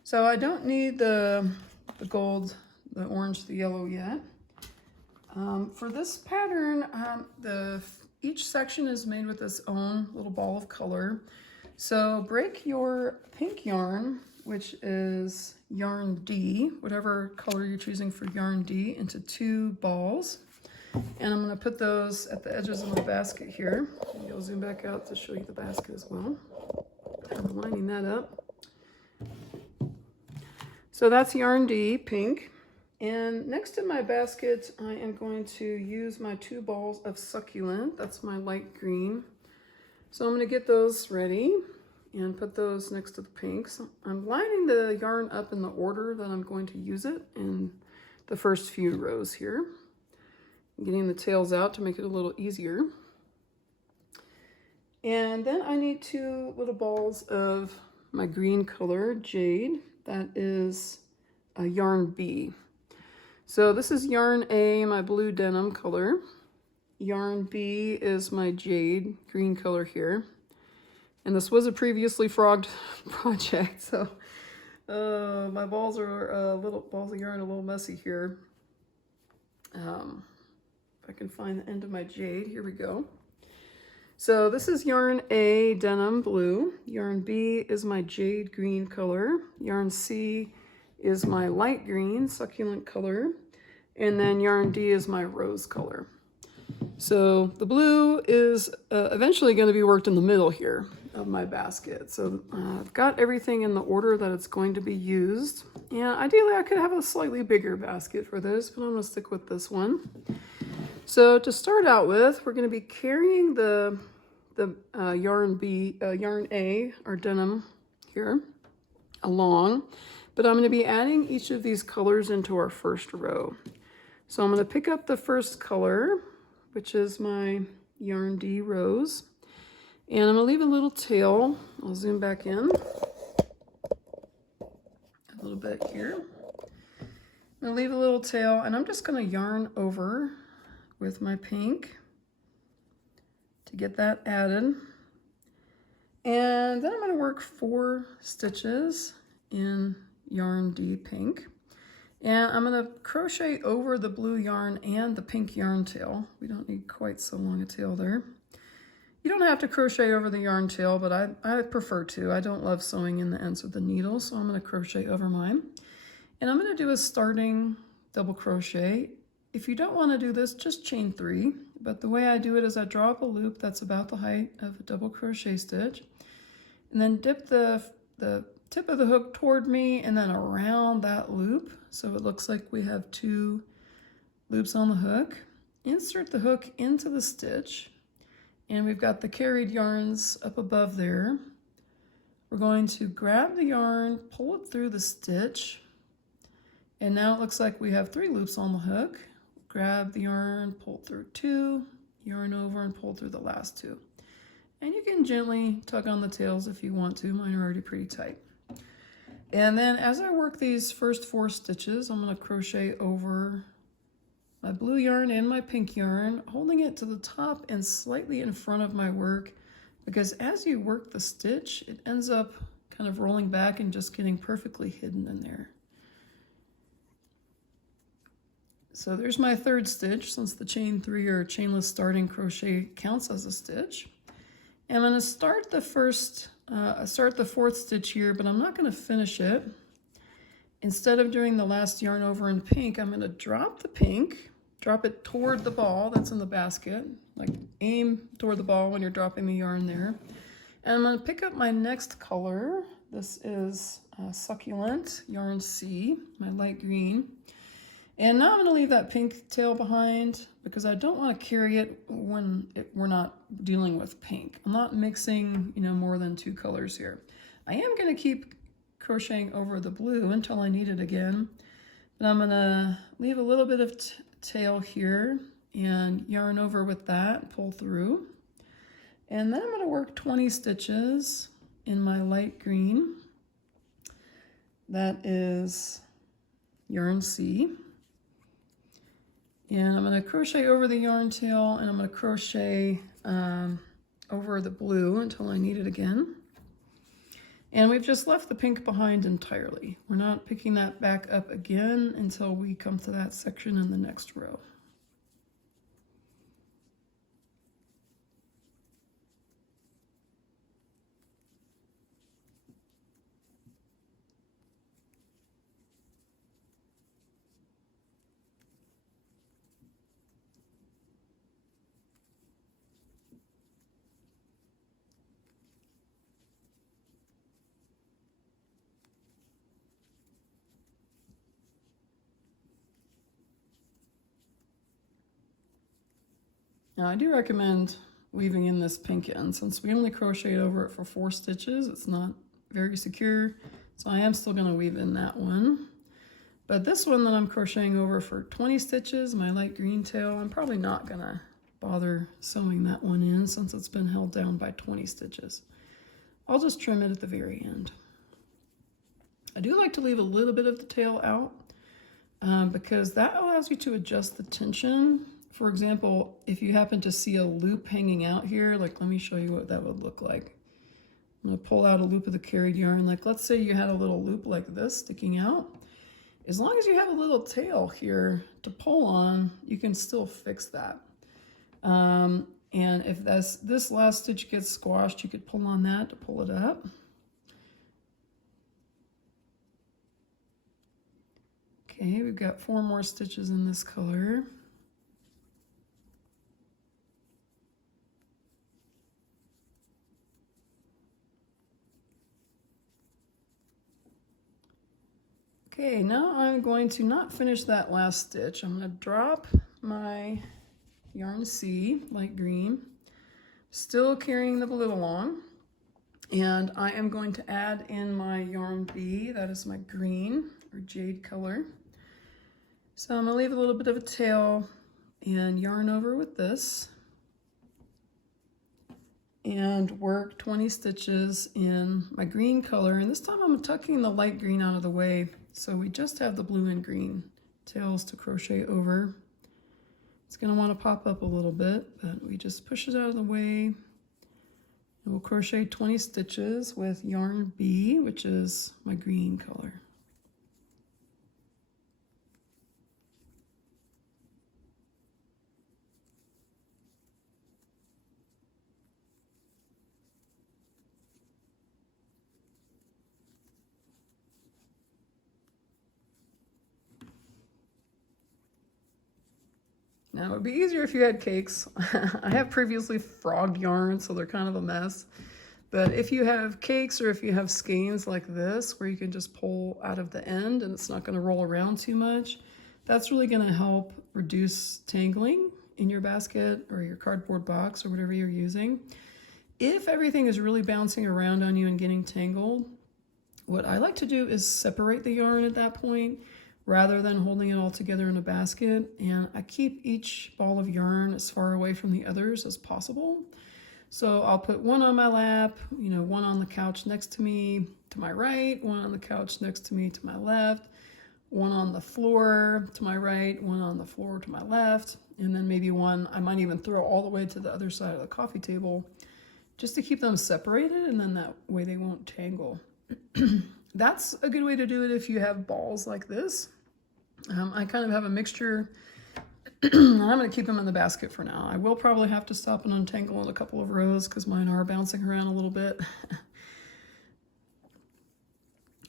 So I don't need the gold, the orange, the yellow yet. For this pattern, each section is made with its own little ball of color. So break your pink yarn, which is yarn D, whatever color you're choosing for yarn D, into 2 balls. And I'm going to put those at the edges of my basket here. Maybe I'll zoom back out to show you the basket as well. I'm lining that up. So that's yarn D, pink. And next to my basket, I am going to use my 2 balls of Succulent. That's my light green. So I'm going to get those ready and put those next to the pinks. I'm lining the yarn up in the order that I'm going to use it in the first few rows here. I'm getting the tails out to make it a little easier. And then I need 2 little balls of my green color, Jade. That is a yarn B. So this is yarn A, my blue denim color. Yarn B is my jade green color here. And this was a previously frogged project, so my balls are balls of yarn a little messy here. If I can find the end of my jade, here we go. So this is yarn A, denim blue. Yarn B is my jade green color. Yarn C is my light green, succulent color. And then yarn D is my rose color. So the blue is eventually going to be worked in the middle here of my basket. So I've got everything in the order that it's going to be used. And ideally I could have a slightly bigger basket for this, but I'm going to stick with this one. So to start out with, we're going to be carrying the yarn A, our denim here, along. But I'm going to be adding each of these colors into our first row. So I'm going to pick up the first color, which is my yarn D rose. And I'm going to leave a little tail. I'll zoom back in a little bit here. I'm going to leave a little tail, and I'm just going to yarn over with my pink to get that added. And then I'm going to work 4 stitches in yarn D pink. And I'm going to crochet over the blue yarn and the pink yarn tail. We don't need quite so long a tail there. You don't have to crochet over the yarn tail, but I prefer to. I don't love sewing in the ends of the needle, so I'm going to crochet over mine. And I'm going to do a starting double crochet. If you don't want to do this, just chain 3. But the way I do it is I draw up a loop that's about the height of a double crochet stitch, and then dip the tip of the hook toward me and then around that loop. So it looks like we have 2 loops on the hook. Insert the hook into the stitch, and we've got the carried yarns up above there. We're going to grab the yarn, pull it through the stitch, and now it looks like we have 3 loops on the hook. Grab the yarn, pull through 2, yarn over and pull through the last 2. And you can gently tug on the tails if you want to. Mine are already pretty tight. And then as I work these first 4 stitches, I'm going to crochet over my blue yarn and my pink yarn, holding it to the top and slightly in front of my work, because as you work the stitch, it ends up kind of rolling back and just getting perfectly hidden in there. So there's my 3rd stitch, since the chain 3 or chainless starting crochet counts as a stitch. And I'm going to start the 4th stitch here, but I'm not going to finish it. Instead of doing the last yarn over in pink, I'm going to drop the pink, drop it toward the ball that's in the basket, like aim toward the ball when you're dropping the yarn there. And I'm going to pick up my next color. This is Succulent, yarn C, my light green. And now I'm going to leave that pink tail behind because I don't want to carry it when we're not dealing with pink. I'm not mixing, more than 2 colors here. I am going to keep crocheting over the blue until I need it again. But I'm going to leave a little bit of tail here and yarn over with that, pull through. And then I'm going to work 20 stitches in my light green. That is yarn C. And I'm going to crochet over the yarn tail, and I'm going to crochet over the blue until I need it again. And we've just left the pink behind entirely. We're not picking that back up again until we come to that section in the next row. Now I do recommend weaving in this pink end since we only crocheted over it for 4 stitches. It's not very secure, so I am still going to weave in that one. But this one that I'm crocheting over for 20 stitches, my light green tail, I'm probably not going to bother sewing that one in since it's been held down by 20 stitches. I'll just trim it at the very end. I do like to leave a little bit of the tail out because that allows you to adjust the tension. For example, if you happen to see a loop hanging out here, like let me show you what that would look like. I'm going to pull out a loop of the carried yarn. Like let's say you had a little loop like this sticking out. As long as you have a little tail here to pull on, you can still fix that. And if this last stitch gets squashed, you could pull on that to pull it up. Okay, we've got 4 more stitches in this color. Okay, now I'm going to not finish that last stitch. I'm going to drop my yarn C, light green, still carrying the blue along, and I am going to add in my yarn B, that is my green or jade color. So I'm going to leave a little bit of a tail and yarn over with this and work 20 stitches in my green color, and this time I'm tucking the light green out of the way so we just have the blue and green tails to crochet over. It's going to want to pop up a little bit, but we just push it out of the way, and we'll crochet 20 stitches with yarn B, which is my green color. Now, it would be easier if you had cakes. I have previously frogged yarn, so they're kind of a mess. But if you have cakes or if you have skeins like this, where you can just pull out of the end and it's not going to roll around too much, that's really going to help reduce tangling in your basket or your cardboard box or whatever you're using. If everything is really bouncing around on you and getting tangled, what I like to do is separate the yarn at that point, rather than holding it all together in a basket. And I keep each ball of yarn as far away from the others as possible. So I'll put one on my lap, one on the couch next to me to my right, one on the couch next to me to my left, one on the floor to my right, one on the floor to my left, and then maybe one I might even throw all the way to the other side of the coffee table just to keep them separated, and then that way they won't tangle. That's a good way to do it if you have balls like this. I kind of have a mixture. I'm going to keep them in the basket for now. I will probably have to stop and untangle in a couple of rows because mine are bouncing around a little bit.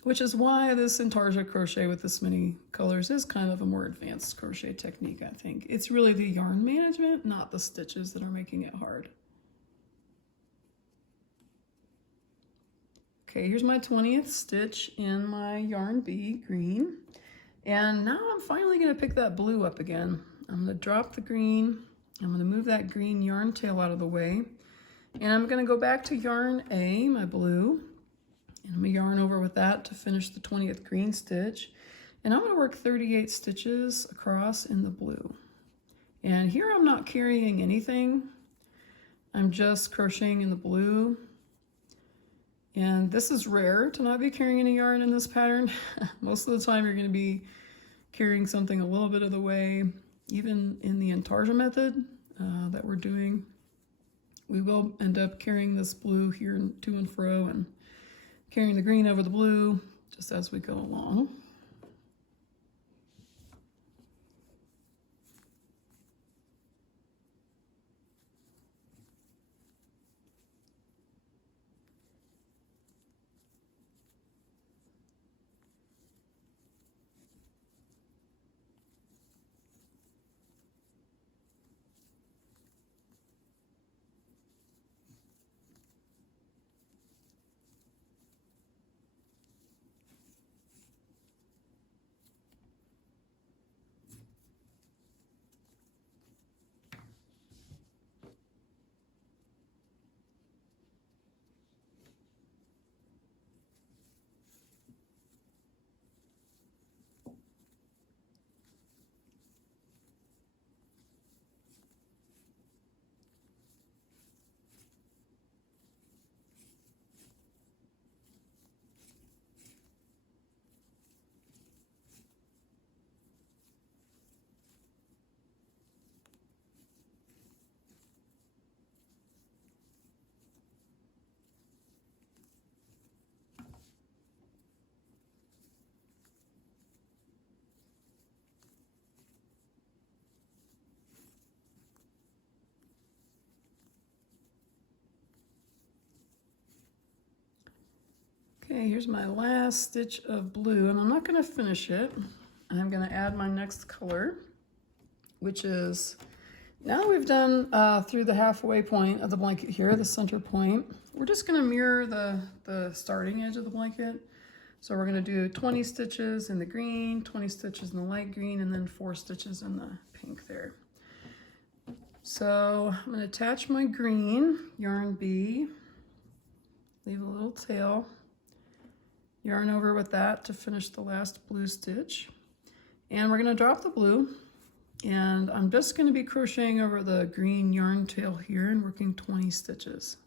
Which is why this Intarsia crochet with this many colors is kind of a more advanced crochet technique, I think. It's really the yarn management, not the stitches, that are making it hard. Okay, here's my 20th stitch in my yarn B, green. And now I'm finally going to pick that blue up again. I'm going to drop the green. I'm going to move that green yarn tail out of the way. And I'm going to go back to yarn A, my blue. And I'm going to yarn over with that to finish the 20th green stitch. And I'm going to work 38 stitches across in the blue. And here I'm not carrying anything. I'm just crocheting in the blue. And this is rare to not be carrying any yarn in this pattern. Most of the time you're going to be carrying something a little bit of the way, even in the Intarsia method that we're doing, we will end up carrying this blue here to and fro and carrying the green over the blue just as we go along. Okay, here's my last stitch of blue, and I'm not going to finish it. I'm going to add my next color, which is, now we've done through the halfway point of the blanket here, the center point. We're just going to mirror the starting edge of the blanket. So we're going to do 20 stitches in the green, 20 stitches in the light green, and then 4 stitches in the pink there. So I'm going to attach my green, yarn B, leave a little tail, yarn over with that to finish the last blue stitch. And we're going to drop the blue, and I'm just going to be crocheting over the green yarn tail here and working 20 stitches.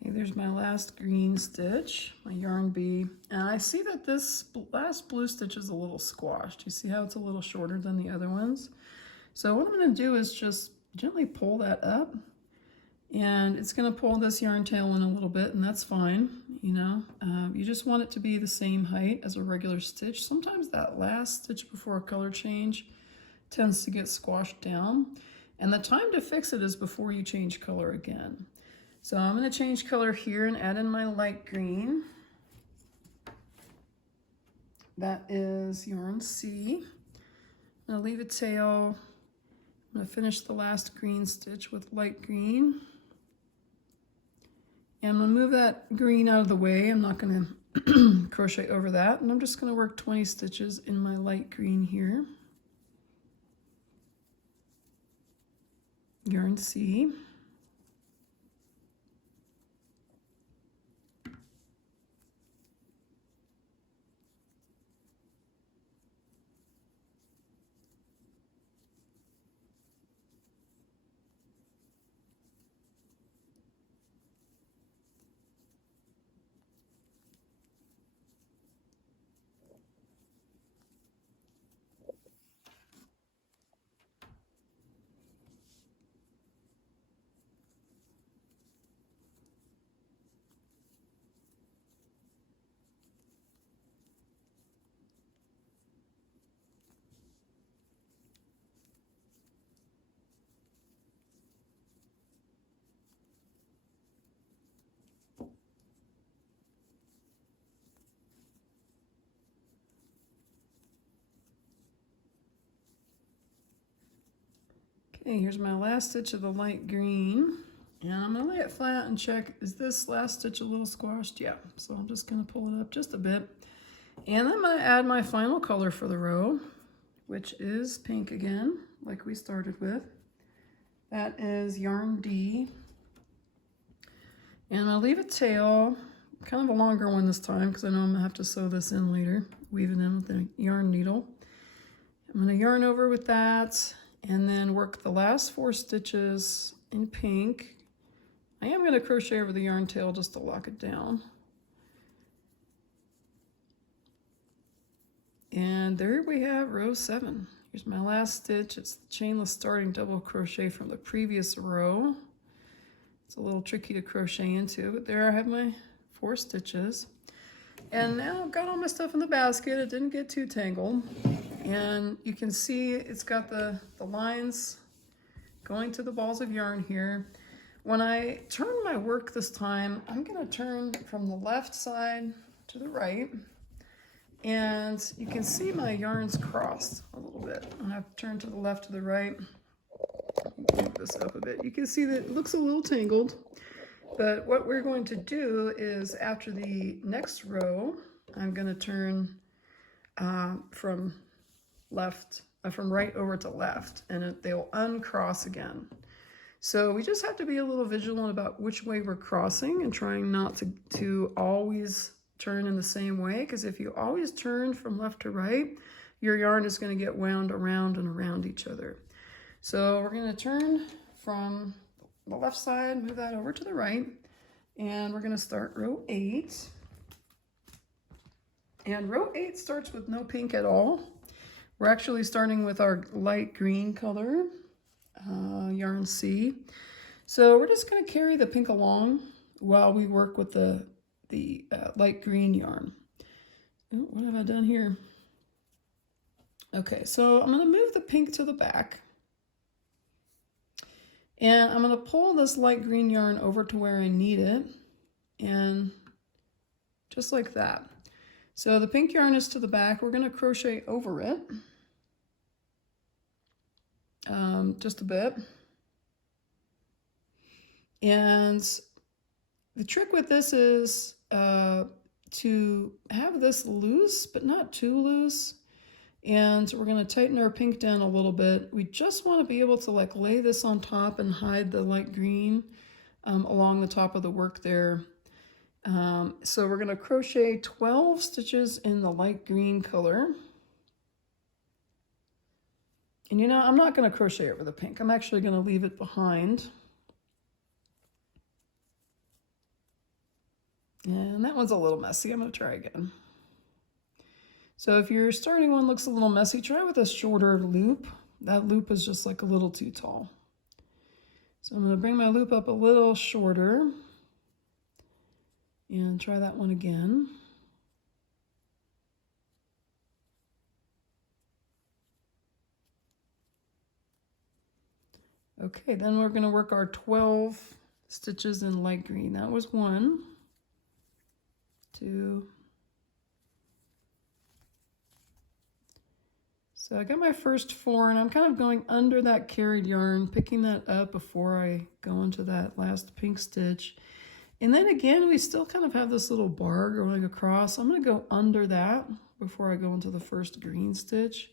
Okay, there's my last green stitch, my yarn B, and I see that this last blue stitch is a little squashed. You see how it's a little shorter than the other ones? So what I'm going to do is just gently pull that up, and it's going to pull this yarn tail in a little bit, and that's fine. You know, you just want it to be the same height as a regular stitch. Sometimes that last stitch before a color change tends to get squashed down, and the time to fix it is before you change color again. So I'm going to change color here and add in my light green. That is yarn C. I'm going to leave a tail. I'm going to finish the last green stitch with light green. And I'm going to move that green out of the way. I'm not going to crochet over that. And I'm just going to work 20 stitches in my light green here. Yarn C. Okay, here's my last stitch of the light green. And I'm going to lay it flat and check, is this last stitch a little squashed? Yeah, so I'm just going to pull it up just a bit. And then I'm going to add my final color for the row, which is pink again, like we started with. That is yarn D. And I'll leave a tail, kind of a longer one this time, because I know I'm going to have to sew this in later, weave it in with the yarn needle. I'm going to yarn over with that, and then work the last 4 stitches in pink. I am going to crochet over the yarn tail just to lock it down. And there we have row 7. Here's my last stitch. It's the chainless starting double crochet from the previous row. It's a little tricky to crochet into, but there I have my 4 stitches. And now I've got all my stuff in the basket. It didn't get too tangled. And you can see it's got the lines going to the balls of yarn here. When I turn my work this time, I'm going to turn from the left side to the right. And you can see my yarns crossed a little bit. When I turn to the left to the right, move this up a bit. You can see that it looks a little tangled. But what we're going to do is after the next row, I'm going to turn from right over to left, and they'll uncross again. So we just have to be a little vigilant about which way we're crossing and trying not to always turn in the same way, because if you always turn from left to right, your yarn is going to get wound around and around each other. So we're going to turn from the left side, move that over to the right, and we're going to start row 8. And row 8 starts with no pink at all. We're actually starting with our light green color, yarn C. So we're just going to carry the pink along while we work with the light green yarn. Oh, what have I done here? Okay, so I'm going to move the pink to the back. And I'm going to pull this light green yarn over to where I need it. And just like that. So the pink yarn is to the back. We're going to crochet over it. Just a bit. And the trick with this is to have this loose, but not too loose. And we're going to tighten our pink down a little bit. We just want to be able to like lay this on top and hide the light green along the top of the work there. So we're going to crochet 12 stitches in the light green color. And you know, I'm not going to crochet over the pink. I'm actually going to leave it behind. And that one's a little messy. I'm going to try again. So if your starting one looks a little messy, try with a shorter loop. That loop is just like a little too tall. So I'm going to bring my loop up a little shorter and try that one again. Okay, then we're going to work our 12 stitches in light green. That was 1, 2. So I got my first 4, and I'm kind of going under that carried yarn, picking that up before I go into that last pink stitch. And then again, we still kind of have this little bar going across. I'm going to go under that before I go into the first green stitch.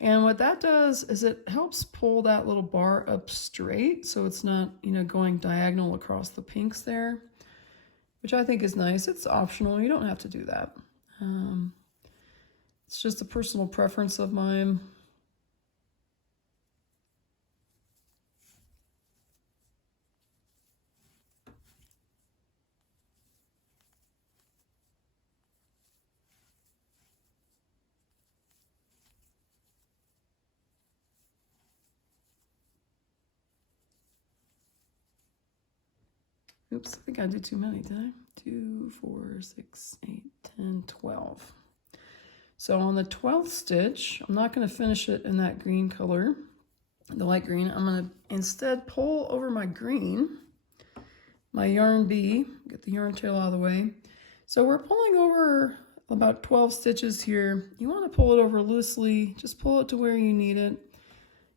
And what that does is it helps pull that little bar up straight, so it's not, you know, going diagonal across the pinks there, which I think is nice. It's optional. You don't have to do that. It's just a personal preference of mine. Oops, I think I did too many, did I? 2, 4, 6, 8, 10, 12. So on the 12th stitch, I'm not going to finish it in that green color, the light green. I'm going to instead pull over my green, my yarn B, get the yarn tail out of the way. So we're pulling over about 12 stitches here. You want to pull it over loosely, just pull it to where you need it.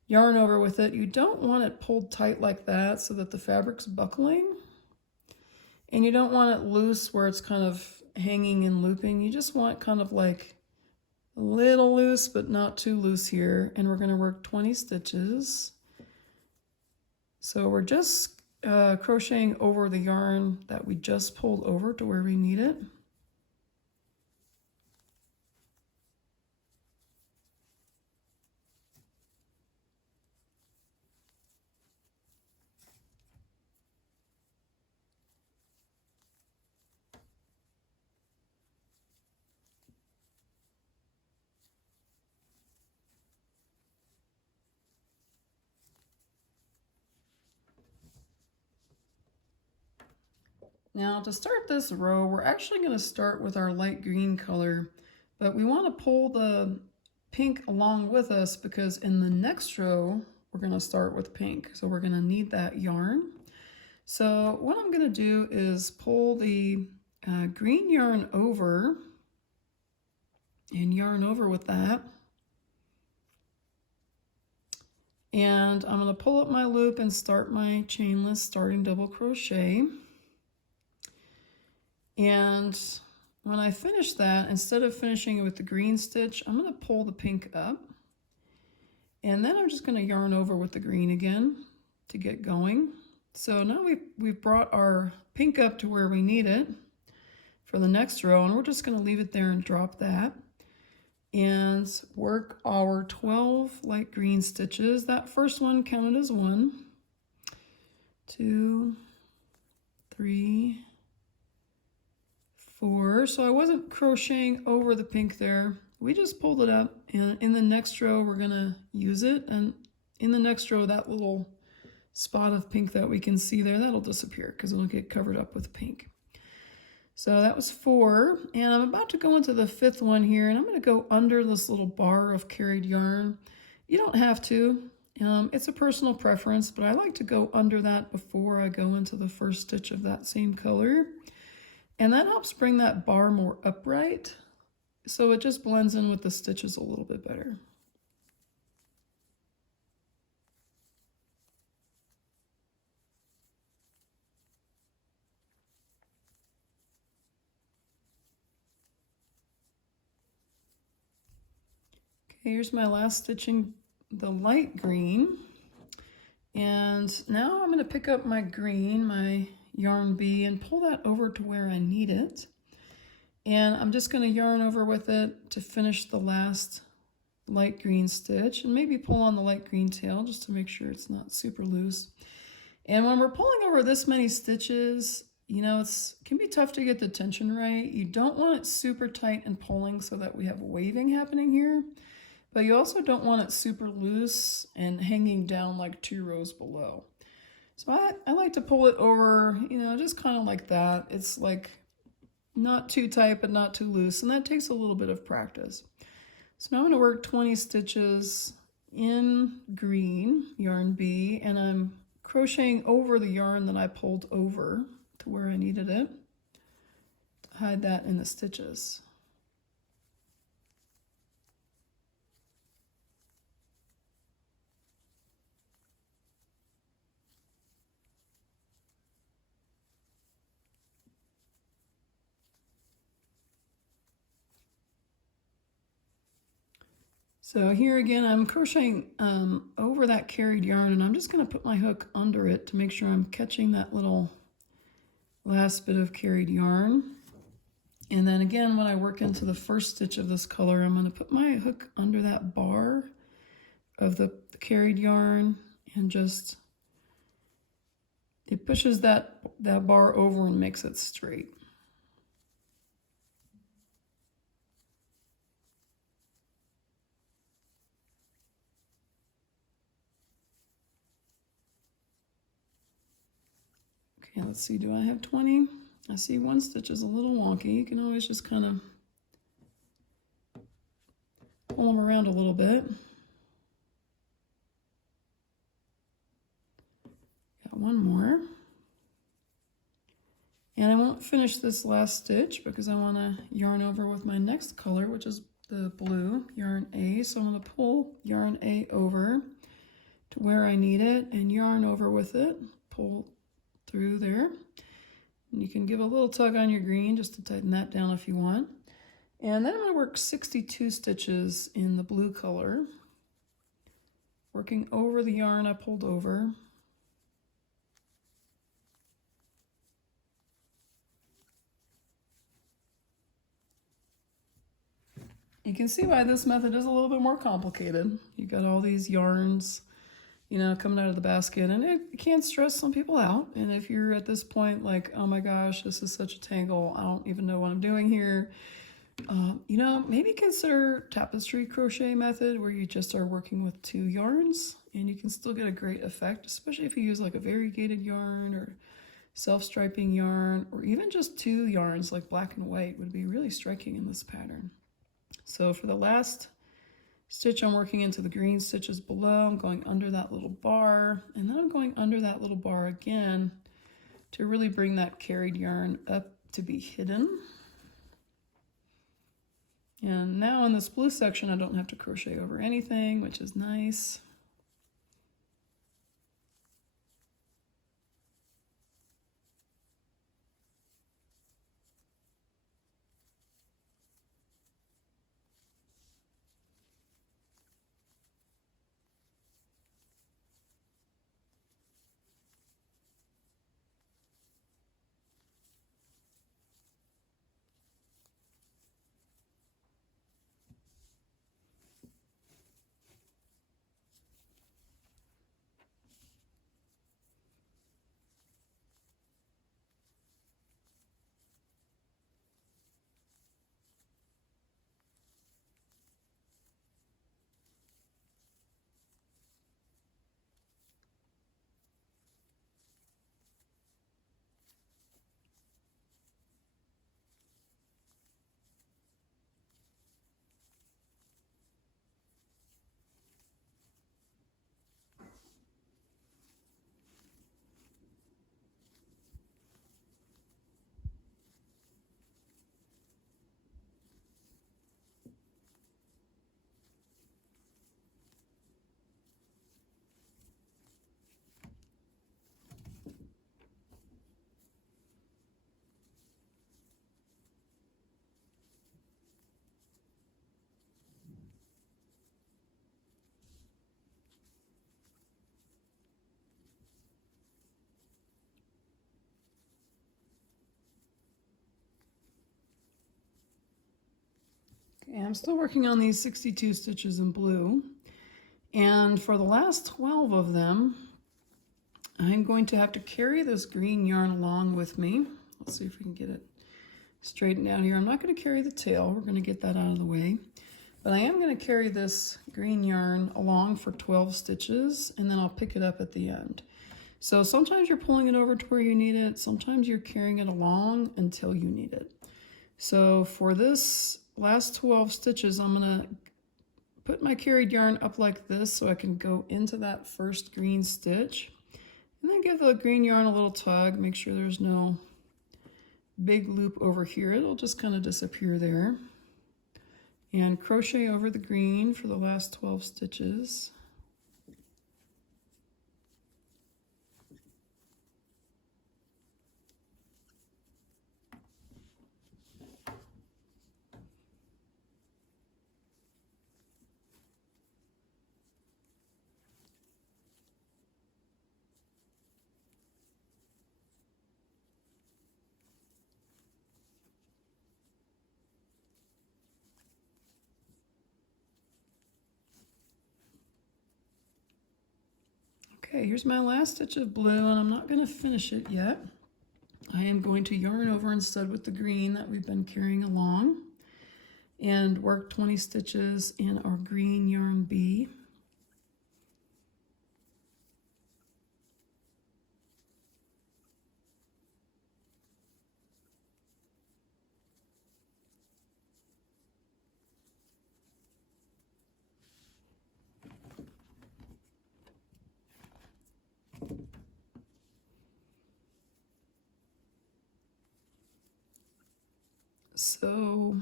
yarn over with it. You don't want it pulled tight like that so that the fabric's buckling. And you don't want it loose where it's kind of hanging and looping. You just want kind of like a little loose, but not too loose here. And we're going to work 20 stitches. So we're just crocheting over the yarn that we just pulled over to where we need it. Now to start this row, we're actually going to start with our light green color, but we want to pull the pink along with us because in the next row, we're going to start with pink. So we're going to need that yarn. So what I'm going to do is pull the green yarn over and yarn over with that. And I'm going to pull up my loop and start my chainless starting double crochet. And when I finish that, instead of finishing it with the green stitch, I'm going to pull the pink up. And then I'm just going to yarn over with the green again to get going. So now we've brought our pink up to where we need it for the next row, and we're just going to leave it there and drop that. And work our 12 light green stitches. That first one counted as 1, 2, 3, 4. So I wasn't crocheting over the pink there. We just pulled it up, and in the next row we're gonna use it, and in the next row that little spot of pink that we can see there, that'll disappear because it'll get covered up with pink. So that was 4, and I'm about to go into the 5th one here, and I'm going to go under this little bar of carried yarn. You don't have to. It's a personal preference, but I like to go under that before I go into the first stitch of that same color. And that helps bring that bar more upright, so it just blends in with the stitches a little bit better. Here's my last stitching the light green, and now I'm going to pick up my green, my yarn B, and pull that over to where I need it, and I'm just going to yarn over with it to finish the last light green stitch, and maybe pull on the light green tail just to make sure it's not super loose. And when we're pulling over this many stitches, you know, it can be tough to get the tension right. You don't want it super tight and pulling so that we have waving happening here. But you also don't want it super loose and hanging down like 2 rows below. So I like to pull it over, you know, just kind of like that. It's like not too tight, but not too loose. And that takes a little bit of practice. So now I'm going to work 20 stitches in green, yarn B, and I'm crocheting over the yarn that I pulled over to where I needed it to hide that in the stitches. So here again, I'm crocheting over that carried yarn, and I'm just going to put my hook under it to make sure I'm catching that little last bit of carried yarn. And then again, when I work into the first stitch of this color, I'm going to put my hook under that bar of the carried yarn, and just, it pushes that bar over and makes it straight. Okay, let's see, do I have 20? I see one stitch is a little wonky. You can always just kind of pull them around a little bit. Got one more. And I won't finish this last stitch because I want to yarn over with my next color, which is the blue, yarn A. So I'm going to pull yarn A over, to where I need it and yarn over with it. Pull through there. And you can give a little tug on your green just to tighten that down if you want. And then I'm going to work 62 stitches in the blue color, working over the yarn I pulled over. You can see why this method is a little bit more complicated. You've got all these yarns, you know, coming out of the basket, and it can stress some people out. And if you're at this point like, oh my gosh, this is such a tangle, I don't even know what I'm doing here, you know, maybe consider Tapestry Crochet method, where you just are working with 2 yarns and you can still get a great effect, especially if you use like a variegated yarn or self-striping yarn, or even just 2 yarns like black and white would be really striking in this pattern. So for the last stitch, I'm working into the green stitches below. I'm going under that little bar, and then I'm going under that little bar again to really bring that carried yarn up to be hidden. And now in this blue section, I don't have to crochet over anything, which is nice. Okay, I'm still working on these 62 stitches in blue, and for the last 12 of them, I'm going to have to carry this green yarn along with me. Let's see if we can get it straightened out here. I'm not going to carry the tail. We're going to get that out of the way. But I am going to carry this green yarn along for 12 stitches, and then I'll pick it up at the end. So sometimes you're pulling it over to where you need it. Sometimes you're carrying it along until you need it. So for this last 12 stitches, I'm going to put my carried yarn up like this so I can go into that first green stitch. And then give the green yarn a little tug, make sure there's no big loop over here. It'll just kind of disappear there. And crochet over the green for the last 12 stitches. Okay, here's my last stitch of blue, and I'm not going to finish it yet. I am going to yarn over instead with the green that we've been carrying along and work 20 stitches in our green yarn B. So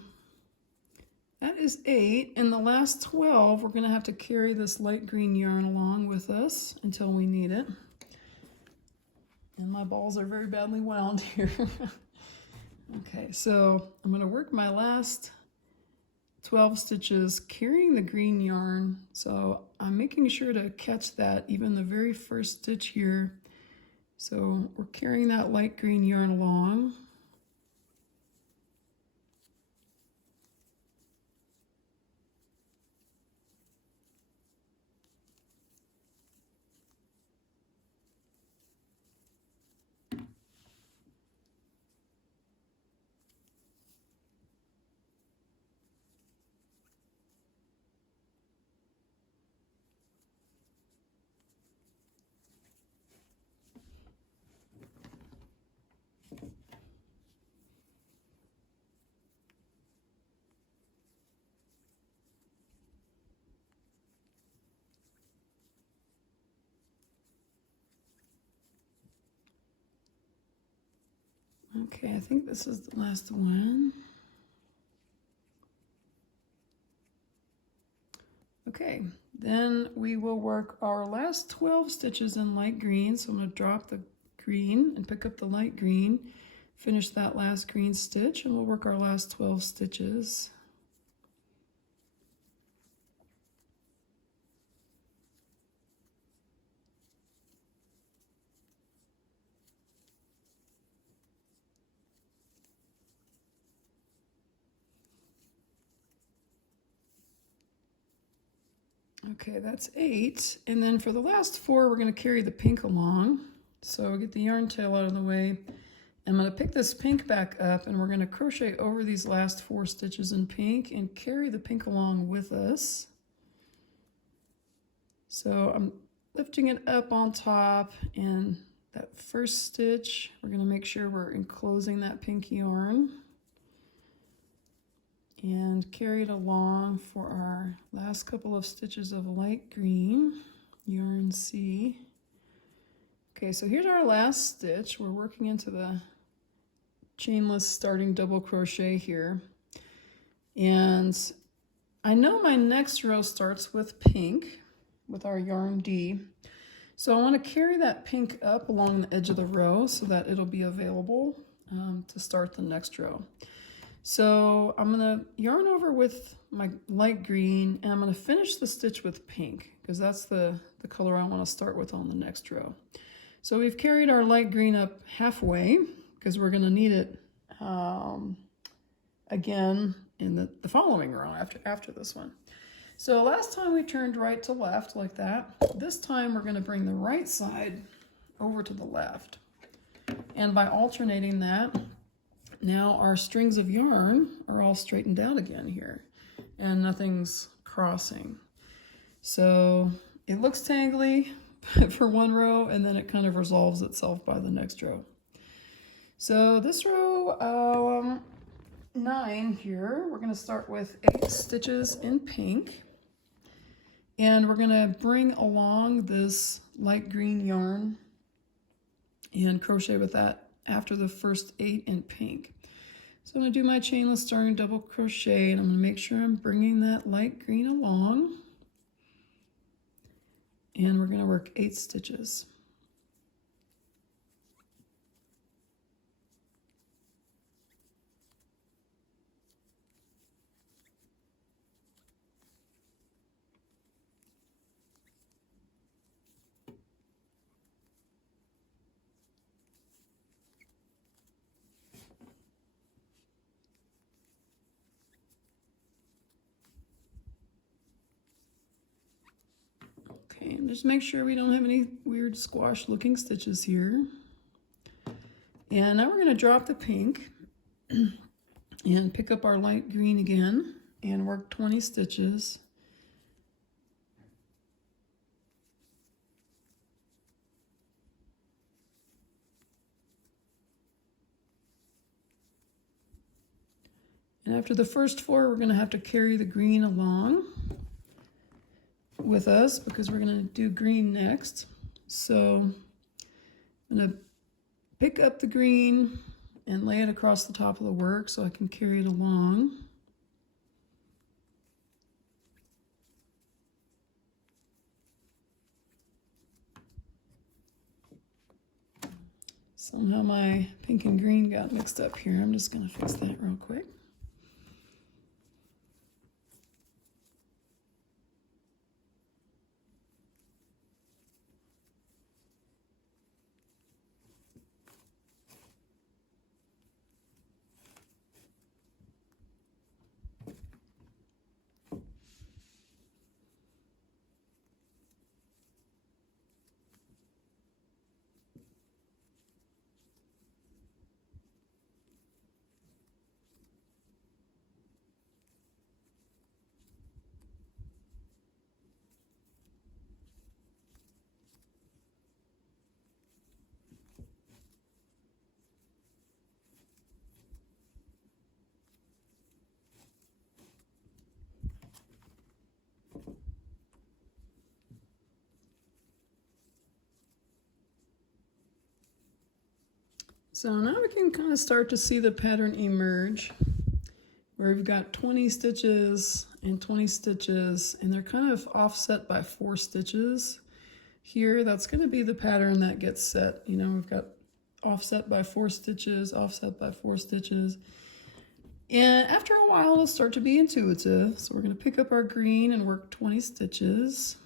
that is 8, and the last 12 we're going to have to carry this light green yarn along with us until we need it. And my balls are very badly wound here. Okay, so I'm going to work my last 12 stitches carrying the green yarn. So I'm making sure to catch that even the very first stitch here. So we're carrying that light green yarn along. Okay, I think this is the last one. Okay, then we will work our last 12 stitches in light green. So I'm going to drop the green and pick up the light green, finish that last green stitch, and we'll work our last 12 stitches. Okay, that's 8. And then for the last 4, we're going to carry the pink along. So get the yarn tail out of the way. I'm going to pick this pink back up, and we're going to crochet over these last 4 stitches in pink and carry the pink along with us. So I'm lifting it up on top, and that first stitch, we're going to make sure we're enclosing that pink yarn. And carry it along for our last couple of stitches of light green, yarn C. Okay, so here's our last stitch. We're working into the chainless starting double crochet here. And I know my next row starts with pink, with our yarn D. So I want to carry that pink up along the edge of the row so that it'll be available to start the next row. So I'm going to yarn over with my light green, and I'm going to finish the stitch with pink because that's the color I want to start with on the next row. So we've carried our light green up halfway because we're going to need it again in the following row after this one. So last time we turned right to left like that. This time we're going to bring the right side over to the left. And by alternating that, now our strings of yarn are all straightened out again here and nothing's crossing. So it looks tangly for one row, and then it kind of resolves itself by the next row. So this row 9 here, we're going to start with 8 stitches in pink, and we're going to bring along this light green yarn and crochet with that after the first 8 in pink. So I'm going to do my chainless starting double crochet, and I'm going to make sure I'm bringing that light green along. And we're going to work 8 stitches. Okay, and just make sure we don't have any weird squash looking stitches here. And now we're going to drop the pink and pick up our light green again and work 20 stitches. And after the first 4, we're going to have to carry the green along with us because we're going to do green next. So I'm going to pick up the green and lay it across the top of the work so I can carry it along. Somehow my pink and green got mixed up here. I'm just going to fix that real quick. So now we can kind of start to see the pattern emerge, where we've got 20 stitches and 20 stitches, and they're kind of offset by 4 stitches. Here, that's going to be the pattern that gets set. You know, we've got offset by 4 stitches, offset by 4 stitches. And after a while, it'll start to be intuitive. So we're going to pick up our green and work 20 stitches.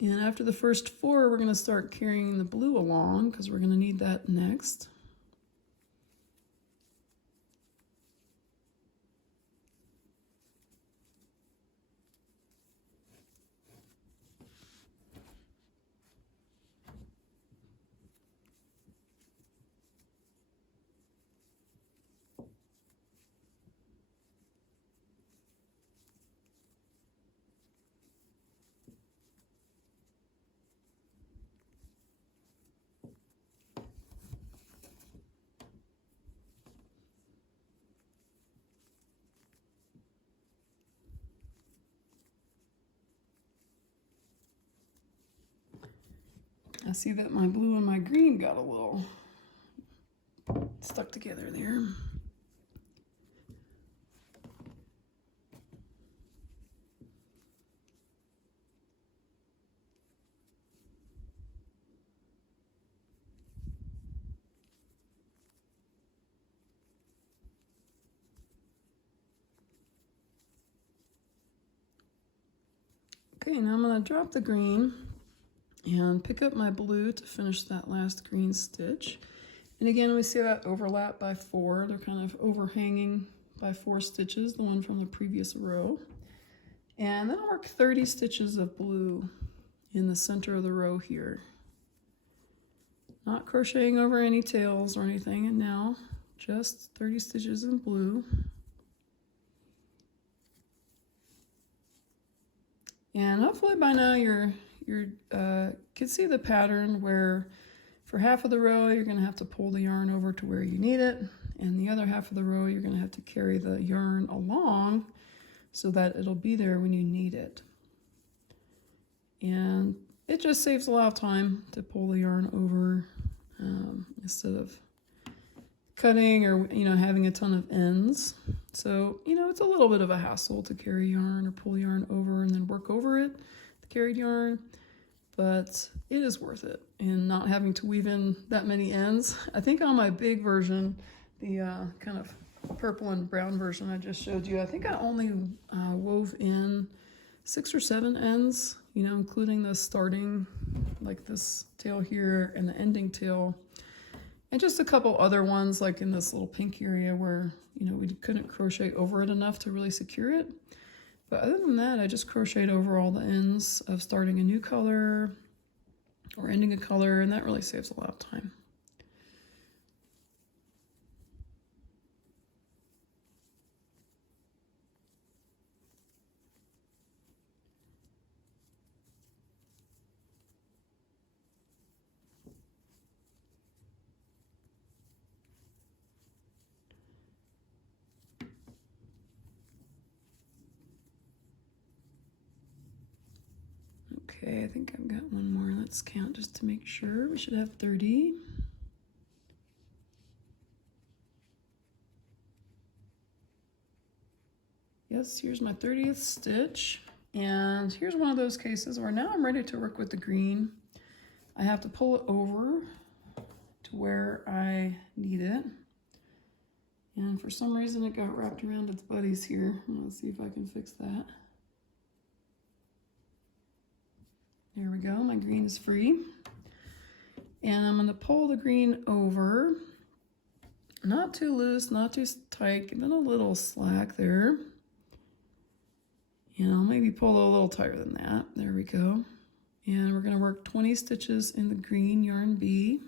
And after the first 4, we're going to start carrying the blue along because we're going to need that next. I see that my blue and my green got a little stuck together there. Okay, now I'm going to drop the green and pick up my blue to finish that last green stitch. And again, we see that overlap by 4. They're kind of overhanging by 4 stitches, the one from the previous row. And then I'll work 30 stitches of blue in the center of the row here. Not crocheting over any tails or anything, and now just 30 stitches in blue. And hopefully by now you can see the pattern where for half of the row you're going to have to pull the yarn over to where you need it, and the other half of the row you're going to have to carry the yarn along so that it'll be there when you need it. And it just saves a lot of time to pull the yarn over instead of cutting or having a ton of ends. So it's a little bit of a hassle to carry yarn or pull yarn over and then work over it, the carried yarn, but it is worth it. And not having to weave in that many ends. I think on my big version, the kind of purple and brown version I just showed you, I think I only wove in 6 or 7 ends, including the starting, like this tail here, and the ending tail, and just a couple other ones like in this little pink area where we couldn't crochet over it enough to really secure it. But other than that, I just crocheted over all the ends of starting a new color or ending a color, and that really saves a lot of time. Okay, I think I've got one more. Let's count just to make sure. We should have 30. is. Here's my 30th stitch. And here's one of those cases where now I'm ready to work with the green. I have to pull it over to where I need it. And for some reason it got wrapped around its buddies here. Let's see if I can fix that. There we go, my green is free. And I'm gonna pull the green over. Not too loose, not too tight, give it a little slack there. And I'll maybe pull it a little tighter than that. There we go. And we're gonna work 20 stitches in the green yarn B.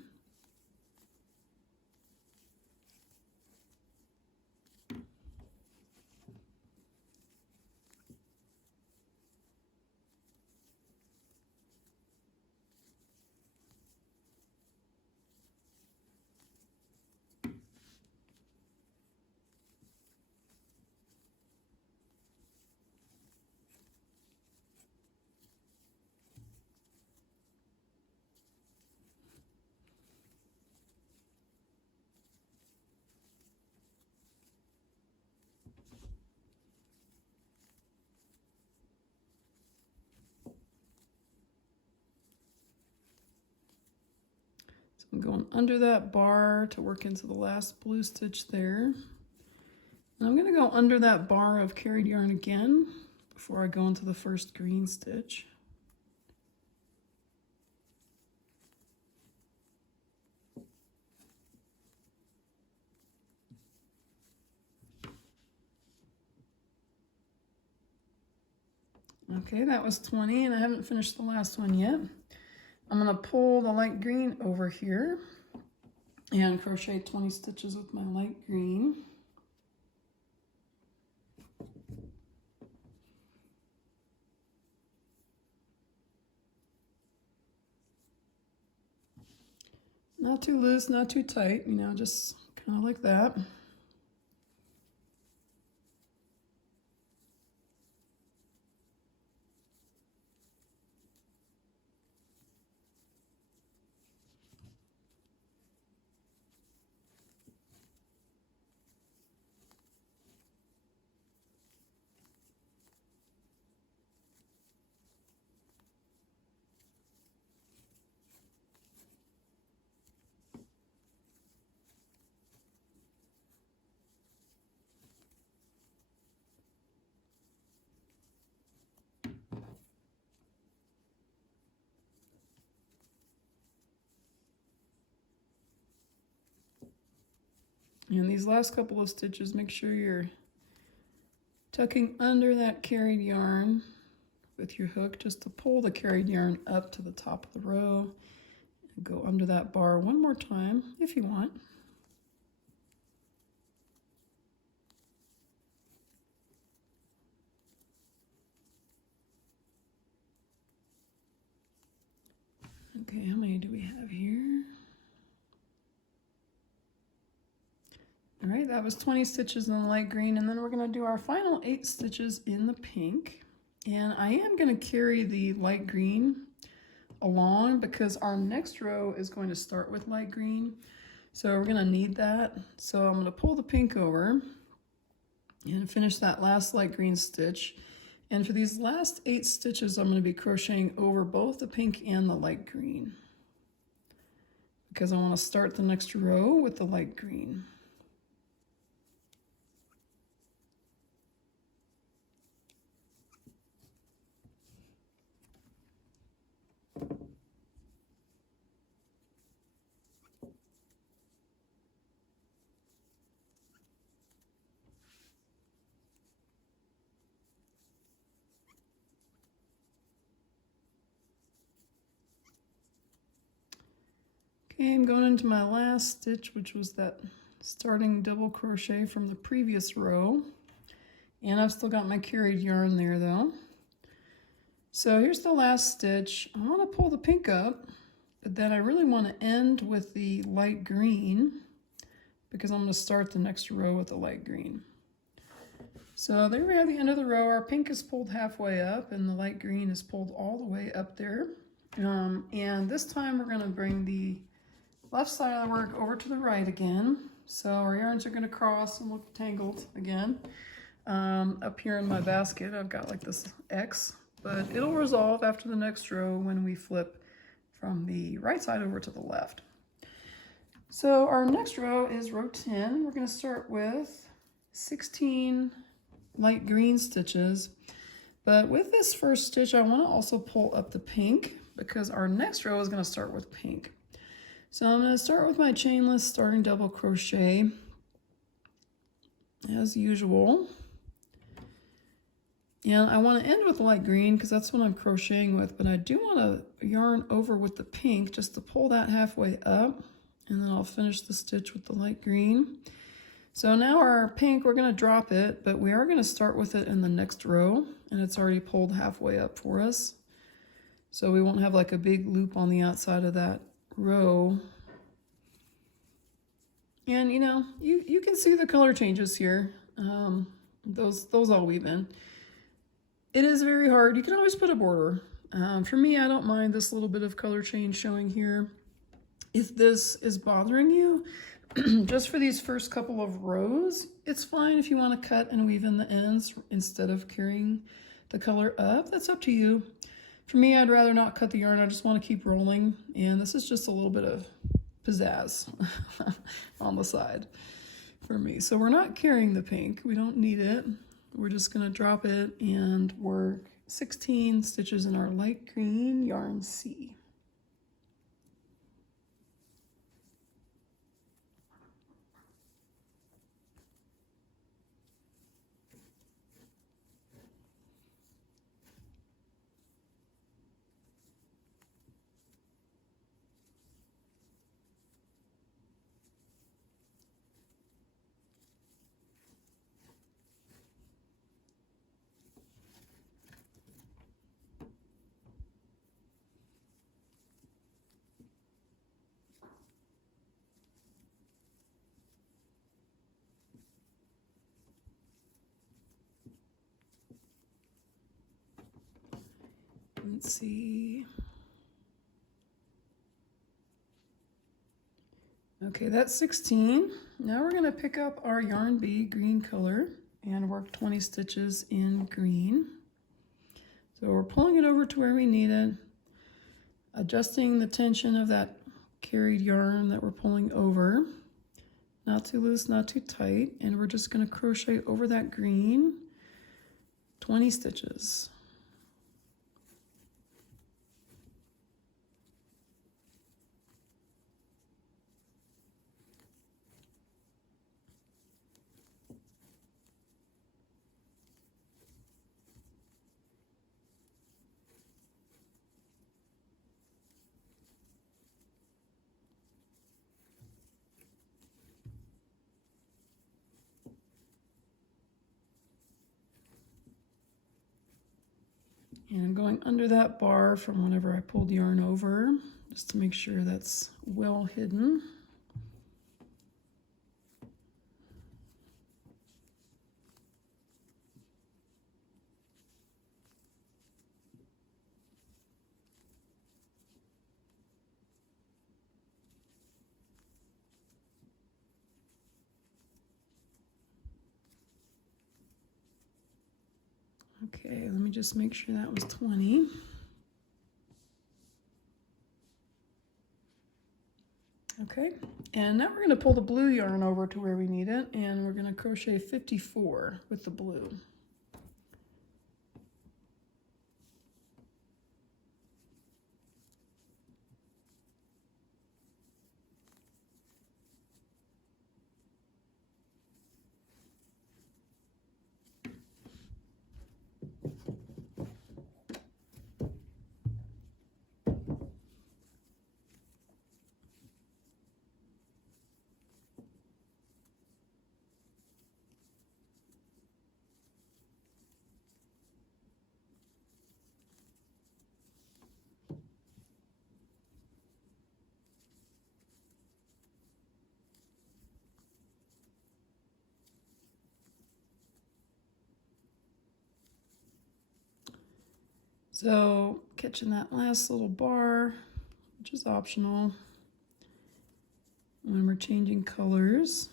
I'm going under that bar to work into the last blue stitch there. And I'm going to go under that bar of carried yarn again before I go into the first green stitch. Okay, that was 20 and I haven't finished the last one yet. I'm going to pull the light green over here and crochet 20 stitches with my light green. Not too loose, not too tight, you know, just kind of like that. And these last couple of stitches, make sure you're tucking under that carried yarn with your hook just to pull the carried yarn up to the top of the row. And go under that bar one more time if you want. Okay, how many do we have here? All right, that was 20 stitches in the light green, and then we're gonna do our final 8 stitches in the pink. And I am gonna carry the light green along because our next row is going to start with light green. So we're gonna need that. So I'm gonna pull the pink over and finish that last light green stitch. And for these last 8 stitches, I'm gonna be crocheting over both the pink and the light green because I wanna start the next row with the light green. Okay, I'm going into my last stitch, which was that starting double crochet from the previous row. And I've still got my carried yarn there though. So here's the last stitch. I want to pull the pink up, but then I really want to end with the light green because I'm going to start the next row with the light green. So there we have the end of the row. Our pink is pulled halfway up and the light green is pulled all the way up there. And this time we're going to bring the left side of the work over to the right again. So our yarns are going to cross and look tangled again. Up here in my basket, I've got like this X, but it'll resolve after the next row when we flip from the right side over to the left. So our next row is row 10. We're going to start with 16 light green stitches. But with this first stitch, I want to also pull up the pink because our next row is going to start with pink. So I'm going to start with my chainless starting double crochet as usual. And I want to end with light green because that's what I'm crocheting with, but I do want to yarn over with the pink just to pull that halfway up, and then I'll finish the stitch with the light green. So now our pink, we're going to drop it, but we are going to start with it in the next row, and it's already pulled halfway up for us. So we won't have like a big loop on the outside of that row. And you know, you can see the color changes here. Those all weave in. It is very hard. You can always put a border. For me, I don't mind this little bit of color change showing here. If this is bothering you, just for these first couple of rows, it's fine if you want to cut and weave in the ends instead of carrying the color up. That's up to you. For me, I'd rather not cut the yarn. I just want to keep rolling. And this is just a little bit of pizzazz on the side for me. So we're not carrying the pink. We don't need it. We're just going to drop it and work 16 stitches in our light green yarn C. Let's see. Okay, that's 16. Now we're going to pick up our yarn B green color and work 20 stitches in green. So we're pulling it over to where we need it, adjusting the tension of that carried yarn that we're pulling over. Not too loose, not too tight. And we're just going to crochet over that green 20 stitches. And I'm going under that bar from whenever I pulled yarn over, just to make sure that's well hidden. Okay, let me just make sure that was 20. Okay, and now we're going to pull the blue yarn over to where we need it, and we're going to crochet 54 with the blue. So catching that last little bar, which is optional when we're changing colors.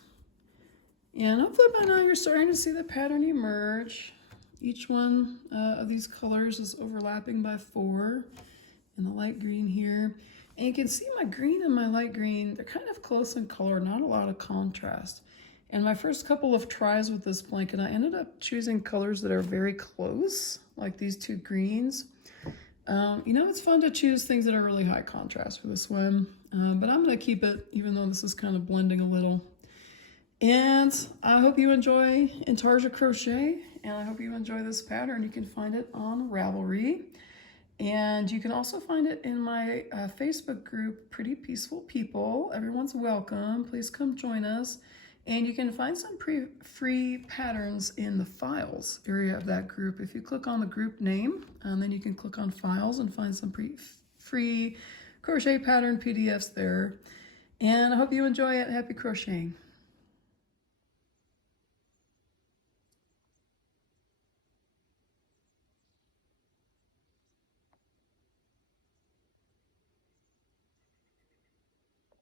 And hopefully by now you're starting to see the pattern emerge. Each one of these colors is overlapping by 4 in the light green here. And you can see my green and my light green, they're kind of close in color, not a lot of contrast. And my first couple of tries with this blanket, I ended up choosing colors that are very close, like these 2 greens. You know, it's fun to choose things that are really high contrast for this one, but I'm gonna keep it, even though this is kind of blending a little. And I hope you enjoy Intarsia Crochet, and I hope you enjoy this pattern. You can find it on Ravelry. And you can also find it in my Facebook group, Pretty Peaceful People. Everyone's welcome. Please come join us. And you can find some free patterns in the files area of that group. If you click on the group name, and then you can click on files and find some free crochet pattern PDFs there. And I hope you enjoy it. Happy crocheting.